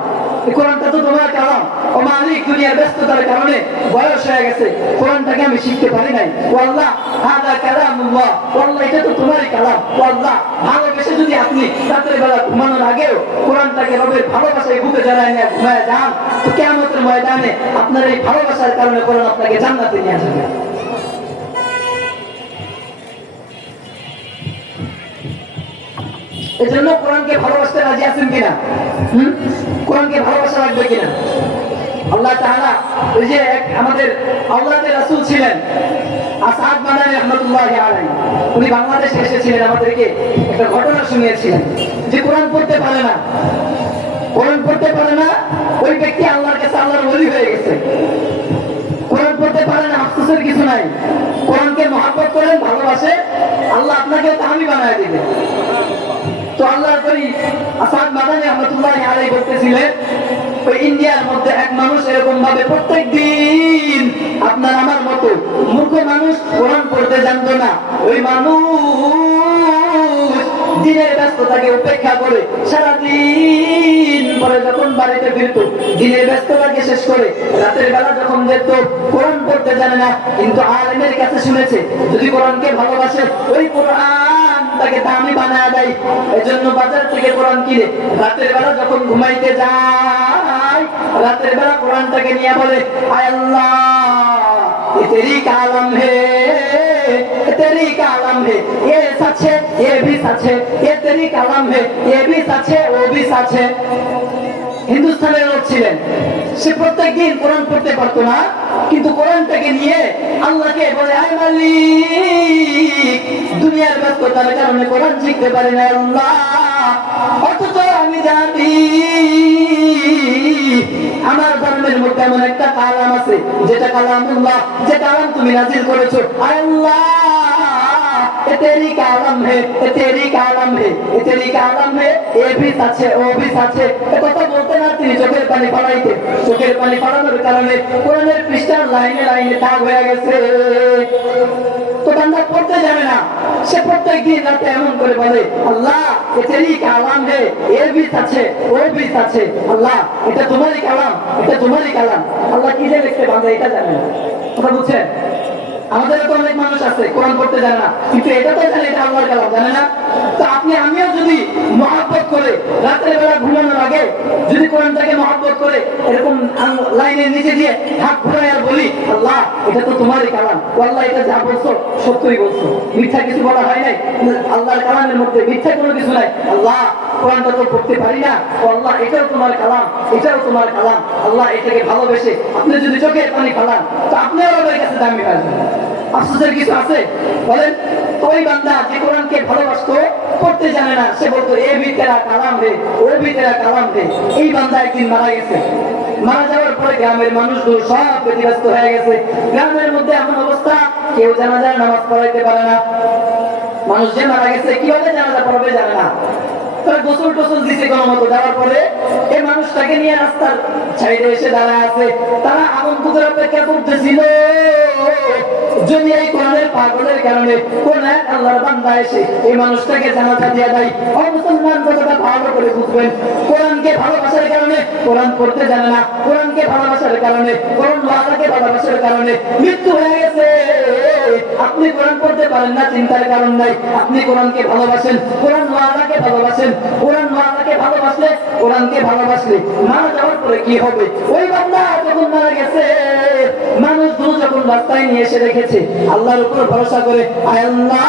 এই কোরআনটা তো তোমার কালাম। ও মালিক, দুনিয়ার ব্যস্ততার কারণে বয়স হয়ে গেছে, কোরআনটাকে আমি শিখতে পারি নাই। ও আল্লাহ, হাদা কালামুল্লাহ, ও আল্লাহ এটা তো তোমারই কালাম। ও আল্লাহ, ভালোবেসে যদি আপনি রাতের বেলা ঘুমানোর আগেও কোরআনটাকে রবের ভালোবাসায় বুকে জড়ায় নিয়ে ঘুমায় যান, তো কিয়ামতের ময়দানে আপনার এই ভালোবাসার কারণে কোরআন আপনাকে জান্নাতে নিয়ে যাবে। এজন্য কোরআনকে ভালোবাসতে রাজি আছেন কিনা? কোরআনকে ভালোবাসা লাগবে কিনা? আল্লাহ তাআলা ওই যে আমাদের আওলাদের রাসূল ছিলেন আসাদ মাদানী রাহমাতুল্লাহি আলাইহি, উনি বাংলাদেশে এসেছিলেন, আমাদেরকে একটা ঘটনা শুনিয়েছিলেন যে কোরআন পড়তে পারে না, কোরআন পড়তে পারে না ওই ব্যক্তি আল্লাহর কাছে আল্লাহর ওলি হয়ে গেছে। কোরআন পড়তে পারে না, আফসোসের কিছু নাই। কোরআনকে মহব্বত করেন, ভালোবাসে, আল্লাহ আপনাকে তাহামি বানায় দিবে। তো আল্লাহর করি আসাদ মাদানী রাহমাতুল্লাহি আলাইহি বলতেছিলেন, ওই ইন্ডিয়ার মধ্যে এক মানুষ এরকম ভাবে প্রত্যেক দিন আপনার আমার মতো মূর্খ মানুষ কোরআন পড়তে জানতো না। ওই মানুষ দিনের ব্যস্ততাকে উপেক্ষা করে সারাদিন পরে যখন বাড়িতে ফিরত, দিনের ব্যস্ততাকে শেষ করে রাতের বেলা যখন যেত, কোরআন পড়তে জানে না, কিন্তু আলেমের কাছে শুনেছে যদি কোরআনকে ভালোবাসে ওই কোরআন তাকে দামি বানায় দেয়। এজন্য বাজার থেকে কোরআন কিনে রাতের বেলা যখন ঘুমাইতে যায়, রাতের বেলা কোরআনটাকে নিয়ে বলে, আয় আল্লাহ ये तेरी कालम है, तेरी कालम है, ये सच है, ये भी सच है, ये तेरी कालम है, ये भी सच है, वो भी सच है। হিন্দুস্তানের লোক ছিলেন, সে প্রত্যেক দিন কোরআন পড়তে পারতো না, কিন্তু কোরআনটাকে নিয়ে আল্লাহকে বলে, আয় মালিক, দুনিয়ার ব্যস্ততার কারণে কোরআন শিখতে পারি না আল্লাহ, অথচ আমি জানি আমার ধর্মের মধ্যে এমন একটা কালাম আছে যেটা কালামুল্লাহ, যে কালাম তুমি নাজিল করেছো, আয় আল্লাহ ये तेरी कालम है, ये तेरी कालम है, ये तेरी कालम है, ये भी सच है, वो भी सच है। ये কথা বলতে না তিনি চোখের পানি ফলাইতে, চোখের পানি ফলানোর কারণে কোরআনের পৃষ্ঠার লাইনে লাইনে দাগ হয়ে গেছে। তো বান্দা পড়তে জানে না, সে প্রত্যেক দিন রাতে এমন করে বলে, আল্লাহ ये तेरी कालम है, ये भी सच है, वो भी सच है। আল্লাহ এটা তোমারই কালাম, এটা তোমারই কালাম। আল্লাহ কি যে লিখতে বান্দা এটা জানে না। কথা বুঝছেন? আমাদের তো অনেক মানুষ আছে কোরআন পড়তে জানে না, কিন্তু এটা তো জানে এটা আল্লাহর কালাম, জানে না। তো আপনি আমিও যদি মহব্বত করে রাতের বেলা ঘুমানোর আগে যদি কোরআনটাকে মহব্বত করে এরকম লাইনের নিচে দিয়ে হাত ঘুরাই আর বলি, আল্লাহ এটা তো তোমারই কালাম, ও আল্লাহ এটা যা বলছো সত্যই বলছো, মিথ্যা কিছু বলা হয় নাই, আল্লাহর কালামের মধ্যে মিথ্যা কোনো কিছু নাই। আল্লাহ কোরআনটা তো পড়তে পারি না, ও আল্লাহ এটাও তোমার কালাম, এটাও তোমার কালাম। আল্লাহ এটাকে ভালোবেসে আপনি যদি চোখের পানি ফেলান, তো আপনিও আমার কাছে দামি আসবেন। আফসোসের কিছু আছে বলেন? তো ওই বান্দা যে কোরআনকে ভালোবাসতো, পড়তে জানে না, সে বলতো এ ভি তেরা কালাম রে, ও ভি তেরা কালাম রে। এই বান্দা একদিন মারা গেছে। মারা যাওয়ার পরে গ্রামের মানুষগুলো সব ব্যতিব্যস্ত হয়ে গেছে। গ্রামের মধ্যে এমন অবস্থা, কেউ জানাজার নামাজ পড়াইতে পারে না। মানুষ যে মারা গেছে কিভাবে জানাজা পড়াবে জানে না। তারা গোসল টোসল দিতে কোনো মতো যাওয়ার পরে এই মানুষটাকে নিয়ে রাস্তার সাইডে এসে দাঁড়ায় আছে। তারা আগন্তুকের অপেক্ষা করতেছিল যদি এই কোরআনের পাগলের কারণে কোন এক আল্লাহর বান্দা এসে এই মানুষটাকে জানাজা দিয়ে দেয়। মুসলমান কথাটা ভালো করে বুঝবেন, কোরআনকে ভালোবাসার কারণে, কোরআন পড়তে জানে না, কোরআনকে ভালোবাসার কারণে, কোরআন ওয়ালাকে ভালোবাসার কারণে মৃত্যু হয়ে গেছে। আপনি কোরআন পড়তে পারেন না, চিন্তার কারণ নাই। আপনি কোরআনকে ভালোবাসেন, কোরআন ওয়ালাকে ভালোবাসেন। কোরআন ওয়ালাকে ভালোবাসলে, কোরআনকে ভালোবাসলে মারা যাওয়ার পরে কি হবে? ওই বান্দা যখন মারা গেছে, মানুষগুলো যখন রাস্তায় নিয়ে এসে রেখেছে, আল্লাহর উপর ভরসা করে, আয় আল্লাহ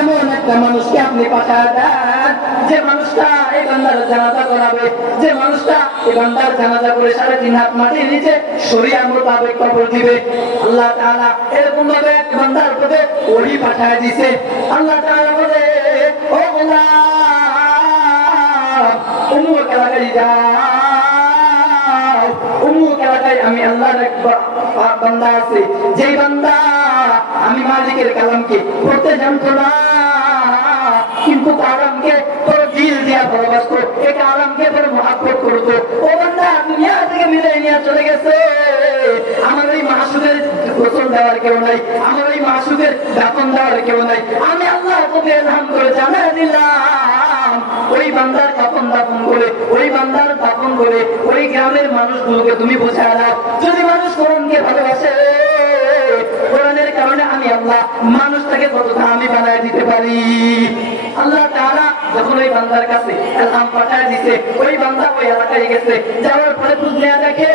এমন একটা মানুষকে আপনি পাঠায় দেন যে মানুষটা এই বান্দার জানাজা করাবে, যে মানুষটা এই বান্দার জানাজা করে 3.5 হাত মাটির নিচে শরিয়া মোতাবেক কবর দিবে। আল্লাহ তাআলা এরকম ভাবে এক বান্দার উপরে ওহী পাঠায় দিয়েছে। আল্লাহ তাআলা বলে, ও গোলাম উম্মুক এলাকায় যাও, উম্মুক এলাকায় আমি আল্লাহর এক বান্দা আছে, যেই বান্দা আমি মালিকের কালামকে পড়তে জানতো না, কিন্তু কালামকে তোর দিল দিয়া ভালোবাসতো, এই কালামকে তোর মহব্বত করতো। ও বান্দা দুনিয়া থেকে মিলাই নিয়ে চলে গেছে। আমার এই মাসুদের গোসল দেওয়ার কেউ নাই, আমার এই মাসুদের দাফন দেওয়ার কেউ নাই। আমি আল্লাহ তোকে এলহাম করে জানাই দিলাম ওই বান্দার কাফন দাফন করে, ওই বান্দার দাফন করে ওই গ্রামের মানুষগুলোকে তুমি বোঝায় দাও, যদি মানুষ কোরআনকে ভালোবাসে, কোরআনের কারণে আমি আল্লাহ মানুষটাকে কতটা আমি বানায় দিতে পারি। আল্লাহ তাআলা যখন ওই বান্দার কাছে এলহাম পাঠায় দিতে, ওই বান্দা ওই এলাকায় গেছে, যাওয়ার পরে বুঝলে দেখে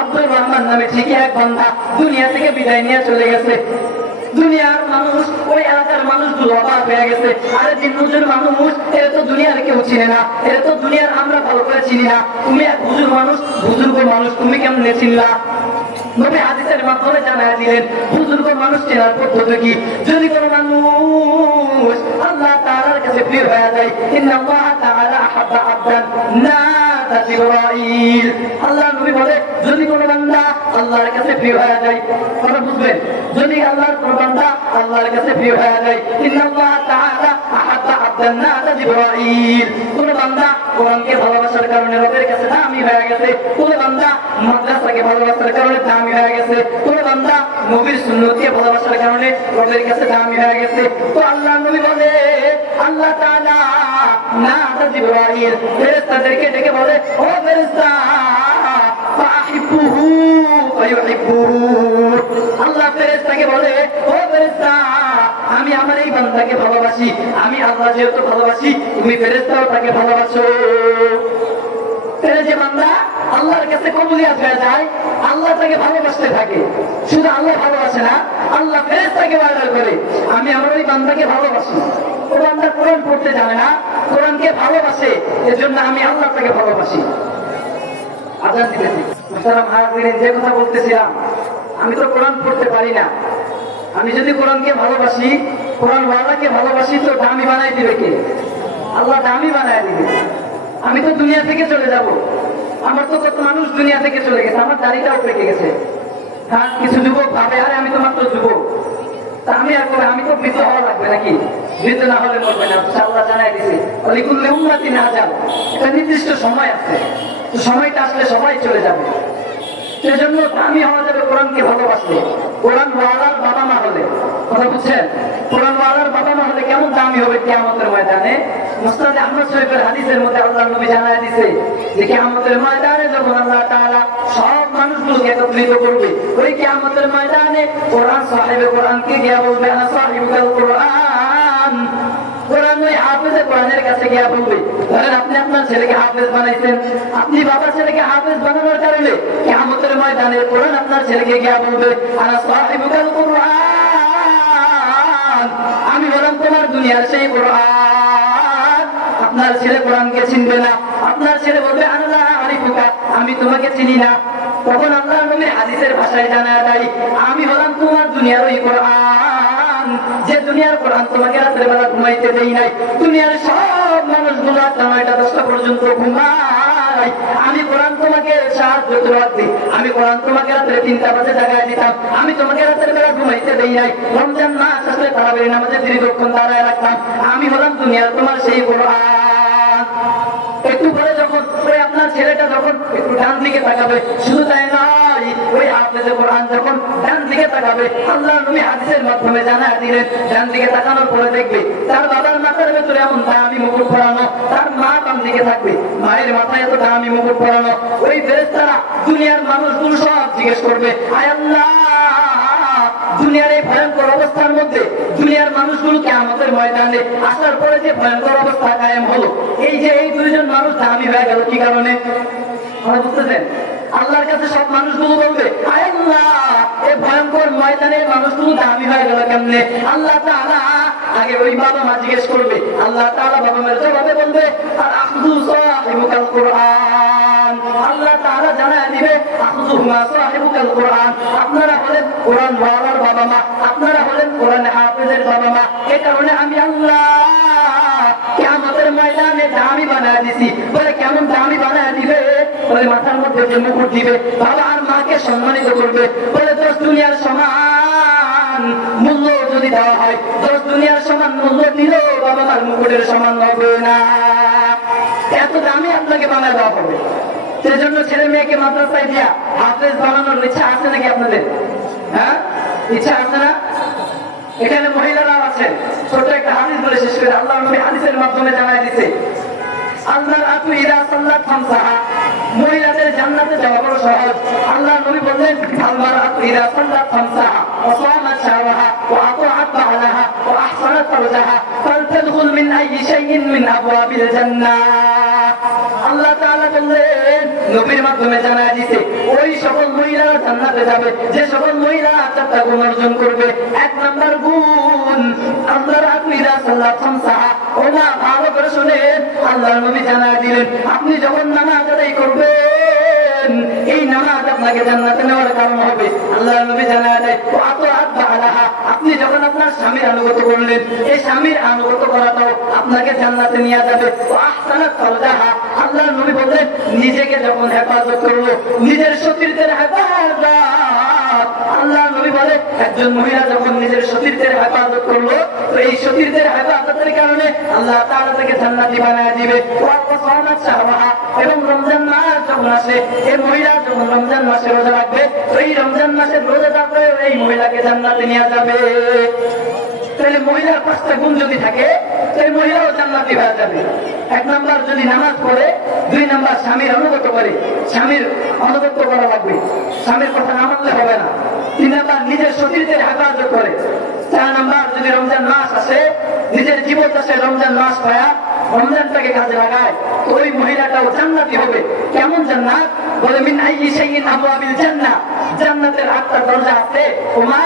আব্দুর রহমান নামে ঠিকই এক বান্দা দুনিয়া থেকে বিদায় নিয়ে চলে গেছে। দুনিয়ার মানুষ, ওই এলাকার মানুষগুলো অবাক হয়ে গেছে, আরে দিন হুজুর মানুষ, এরা তো দুনিয়ার কেউ চিনে না, এরা তো দুনিয়ার আমরা ভালো করে চিনি না, তুমি এক হুজুর মানুষ, বুজুর্গ মানুষ, তুমি কেমনে চিনলা? নবী হাদিসের মাধ্যমে জানায় দিলেন বুজুর্গ মানুষ চেনার পদ্ধতি কি। যদি কোনো মানুষ আল্লাহ তাআলার কাছে প্রিয় হয়ে যায়, ইন্নাল্লাহ তাআলা আহাব্বা আবদান নাতা জিবরাইল, আল্লাহ নবী বলে যদি কোনো বান্দা আল্লাহর কাছে প্রিয় হয়ে যায়, কথা বুঝবেন, যদি আল্লাহর কোনো বান্দা আল্লাহর কাছে প্রিয় হয়ে যায়, ইন্নাল্লাহ তাআলা আহাব্বা আবদান নাতা জিবরাইল, কোন বান্দা কোরআনকে ভালোবাসার কারণে রবের কাছে দামি হয়ে গেছে, কোন বান্দা মাদ্রাসাকে ভালোবাসার কারণে দামি হয়ে গেছে, কোন বান্দা নবীর সুন্নতকে ভালোবাসার কারণে রবের কাছে দামি হয়ে গেছে, তো আল্লাহ নবী বলে আল্লাহ তাআলা নাতা জিবরাইল ফেরেশতাদেরকে ডেকে বলে, ও ফেরেশতা ফাহিব্বুহু ফায়ুহিব্বুহু, আল্লাহ ফেরেশতাকে বলে, ও ফেরেশতা আমি আমার এই বান্দাকে ভালোবাসি, আমি আল্লাহ যেহেতু ভালোবাসি, তুমি ফেরেশতাও তাকে ভালোবাসো। তাহলে যে বান্দা আল্লাহর কাছে কবুলিয়াত হয়ে যায়, আল্লাহ তাকে ভালোবাসতে থাকে, শুধু আল্লাহ ভালোবাসে না, আল্লাহ ফেরেশতাকে অর্ডার করে আমি আমার ওই বান্দাকে ভালোবাসি। ও বান্দা কোরআন পড়তে জানে না, কোরআনকে ভালোবাসে, এজন্য আমি আল্লাহ তাকে ভালোবাসি। আজান দিতেছি, মুহতারাম হাজিরিন, যে কথা বলতেছিলাম, আমি তো কোরআন পড়তে পারি না, আমি যদি কোরআনকে ভালোবাসি, কোরআন ওয়ালাকে ভালোবাসি, তো দামি বানাই দিবে কে? আল্লাহ দামি বানায় দিবে। আমি তো দুনিয়া থেকে চলে যাব, আমার তো কত মানুষ দুনিয়া থেকে চলে গেছে, আমার দাড়িটাও পেকে গেছে। হ্যাঁ, কিছু যুবক ভাবে আরে আমি তো মাত্র যুবক, তা আমি আর করে, আমি তো বৃদ্ধ হওয়া লাগবে নাকি? বৃদ্ধ না হলে মরবে না, আল্লাহ জানাই দিছে লিকুল্লি উম্মাতিন আজাল, একটা নির্দিষ্ট সময় আছে, তো সময়টা আসলে সবাই চলে যাবে। সেজন্য দামি হওয়া যাবে কোরআনকে ভালোবাসলে, কোরআন ওয়ালার বাবা মা হলে, কথা বুঝছেন? কোরআন ওয়ালার বাবা মা হলে কেমন দামি হবে কিয়ামতের ময়দানে। মুসনাদ আহমদ শরীফের হাদিসের মধ্যে আল্লাহ নবী জানায় দিয়েছে যে কিয়ামতের ময়দানে যখন আল্লাহ তাআলা সব মানুষগুলোকে একত্রিত করবে, ওই কিয়ামতের ময়দানে কোরআন সাহেবে কোরআনকে গিয়া বলবে আনা সাহিবুল কোরআন, কোরআন ওই হাফেজে কোরআনের কাছে গিয়া বলবে, ধরেন আপনি আপনার ছেলেকে হাফেজ বানাইছেন, আপনি বাবা ছেলেকে হাফেজ বানানোর কারণে কিয়ামতের ময়দানে কোরআন আপনার ছেলেকে গিয়া বলবে আনা সাহিবুল কোরআন, আমি হলাম তোমার দুনিয়ার সেই কোরআন। আপনার ছেলে কোরআনকে চিনবে না, আপনার ছেলে বলবে আল্লাহ আরিফুকা, আমি তোমাকে চিনি না। তখন আল্লাহ নবী হাদিসের ভাষায় জানায় দেয় আমি হলাম তোমার দুনিয়ার ওই কোরআন, যে দুনিয়ার কোরআন তোমাকে রাতের বেলা ঘুমাইতে দেই নাই, দুনিয়ার সব মানুষগুলো 9টা 10টা পর্যন্ত ঘুমায়, আমি কোরআন তোমাকে সাহায্য করতে, আমি কোরআন তোমাকে রাতের 3টা বাজে জাগায় দিতাম, আমি তোমাকে রাতের বেলা ঘুমাইতে দেই নাই, রমজান মাস আসলে তারাবির নামাজে দীর্ঘক্ষণ দাঁড়ায় রাখতাম, আমি হলাম দুনিয়ার তোমার সেই কোরআন। একটু পরে যখন ওই আপনার ছেলেটা যখন একটু ডান দিকে তাকাবে, শুধু তাই নয়, ওই হাফেজে কোরআন যখন ডান দিকে তাকাবে, আল্লাহ নবী হাদিসের মাধ্যমে জানায় দিলেন ডান দিকে তাকানোর পরে দেখবে তার বাবার মাথার ভেতরে এমন দামি মুকুট পরানো, তার মা বাম দিকে থাকবে, মায়ের মাথায় এত দামি মুকুট পরানো। ওই ফেরেশতারা দুনিয়ার মানুষগুলো সব জিজ্ঞেস করবে আয় আল্লাহ, দুনিয়ার এই ভয়ঙ্কর অবস্থার মধ্যে দুনিয়ার মানুষগুলো কিয়ামতের ময়দানে আসার পরে যে ভয়ঙ্কর অবস্থা কায়েম হলো, এই যে এই দুইজন মানুষ দামি হয়ে গেল কি কারণে? আপনারা বুঝতেছেন? আল্লাহর কাছে সব মানুষগুলো বলবে আয় আল্লাহ, এই ভয়ঙ্কর ময়দানে মানুষগুলো দামি হয়ে গেল কেমনে? আল্লাহ তাআলা আগে ওই বাবা মা জিজ্ঞেস করবে, আল্লাহ তাআলা বাবা মার জবাবে বলবে আর আখযু সাহিবুল কোরআন, আল্লাহ তাআলা জানায় দিবে আখযু মা সাহিবুল কোরআন, আপনারা হলেন কোরআন ওয়ালার বাবা মা, আপনারা হলেন কোরআন হাফেজের বাবা মা, এই কারণে আমি আল্লাহ কিয়ামতের ময়দানে দামি বানায় দিছি। বলে কেমন দামি বানায় দিবে? বলে মাথার মধ্যে যে মুকুট দিবে, বাবা আর মাকে সম্মানিত করবে, বলে 10 দুনিয়ার সমান মূল্য যদি দেওয়া হয়, 10 দুনিয়ার সমান মূল্য দিলেও বাবা মার মুকুটের সমান হবে না, এত দামি আপনাকে বানায় দেওয়া হবে। সেজন্য ছেলে মেয়েকে মাদ্রাসায় দিয়া হাফেজ বানানোর ইচ্ছা আছে নাকি আপনাদের? হ্যাঁ, ইচ্ছা আছে না? এখানে মহিলারাও আছে, ছোট একটা হাদিস বলে শেষ করে আল্লাহ নবী হাদিসের মাধ্যমে জানায় দিয়েছে, আল্লাহর আতু ইদা সাল্লাত খামসাহা, মহিলাদের জান্নাতে যাওয়া বড় সহজ। আল্লাহ নবী বললেন, আল্লাহর আতু ইদা সাল্লাত খামসাহা ওয়া সামাত শাহরাহা ওয়া আতাআত বা'লাহা ওয়া আহসানাত ফারজাহা ফালতাদখুল মিন আইয়ি শাইইন মিন আবওয়াবিল জান্নাহ। আল্লাহ তাআলা বললেন, নবীর মাধ্যমে জানায় দিয়েছে, ওই সকল মহিলারা জান্নাতে যাবে যে সকল মহিলা চারটা গুণ অর্জন করবে। এক নাম্বার গুণ, আল্লাহর আতু ইদা সাল্লাত খামসাহা। ও মা, ভালো করে শুনেন, আল্লাহর নবী জানায় দিলেন, আপনি যখন নামাজ আদায় করবেন, এই নামাজ আপনাকে জান্নাতে নেওয়ার কারণ হবে। আল্লাহর নবী জানায় দেয়, আপনি যখন আপনার স্বামীর আনুগত করলেন, এই স্বামীর আনুগত করাটাও আপনাকে জান্নাতে নিয়ে যাবে। আল্লাহর নবী বললেন, নিজেকে যখন হেফাজত করলো, নিজের সতীর্থের হেফাজত। আল্লাহ নবী বলে, একজন মহিলা যখন নিজের সতীর্থের হেফাজত করলো, তো এই সতীর্থের হেফাজতের কারণে আল্লাহ তাআলা তাকে জান্নাতি বানায় দিবে। এবং রমজান মাস যখন আসে, এই মহিলা যখন রমজান মাসে রোজা রাখবে, তো এই রমজান মাসের রোজা থাকবে এই মহিলাকে জান্নাতে নিয়ে যাবে। তাহলে মহিলার 5টা গুণ যদি থাকে, এই মহিলাও জান্নাতি হয়ে যাবে। এক নাম্বার যদি নামাজ পড়ে, 2 নাম্বার স্বামীর অনুগত করে, স্বামীর অনুগত করা লাগবে, স্বামীর কথা না মানলে হবে না। 3 নাম্বার নিজের সতীর্থের হেফাজত করে। 4 নাম্বার যদি রমজান মাস আসে, নিজের জীবন আসে রমজান মাস পায়া রমজানটাকে কাজে লাগায়, তো ওই মহিলাটাও জান্নাতি হবে। কেমন জান্নাত? বলে, মিন আইয়ি শাইইন আবওয়াবিল জান্নাহ, জান্নাতের 8টা দরজা আছে। ও মা,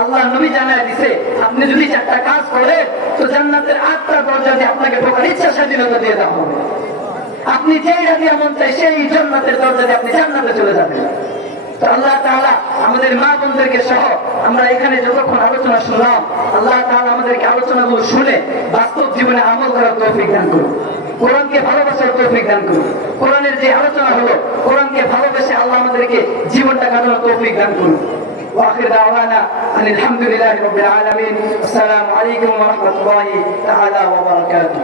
আল্লাহ নবী জানায় দিয়েছে, আপনি যদি 4টা কাজ করেন, তো জান্নাতের 8টা দরজা দিয়ে আপনাকে ঢোকার ইচ্ছা স্বাধীনতা দিয়ে দেওয়া হবে। আপনি যেইটা দিয়ে মন চাই সেই জান্নাতের দরজা দিয়ে আপনি জান্নাতে চলে যাবেন। তো আল্লাহ তাআলা আমাদের মা বোনদেরকে সহ আমরা এখানে যতক্ষণ আলোচনা শুনলাম, আল্লাহ তাআলা আমাদেরকে আলোচনাগুলো শুনে বাস্তব জীবনে আমল করার তৌফিক দান করুন, কোরআনকে ভালোবাসার তৌফিক দান করুন। কোরআনের যে আলোচনা হলো, কোরআনকে ভালোবেসে আল্লাহ আমাদেরকে জীবনটা কাটানোর তৌফিক দান করুন। وآخر دعوانا أن الحمد لله رب العالمين. السلام عليكم ورحمة الله تعالى وبركاته.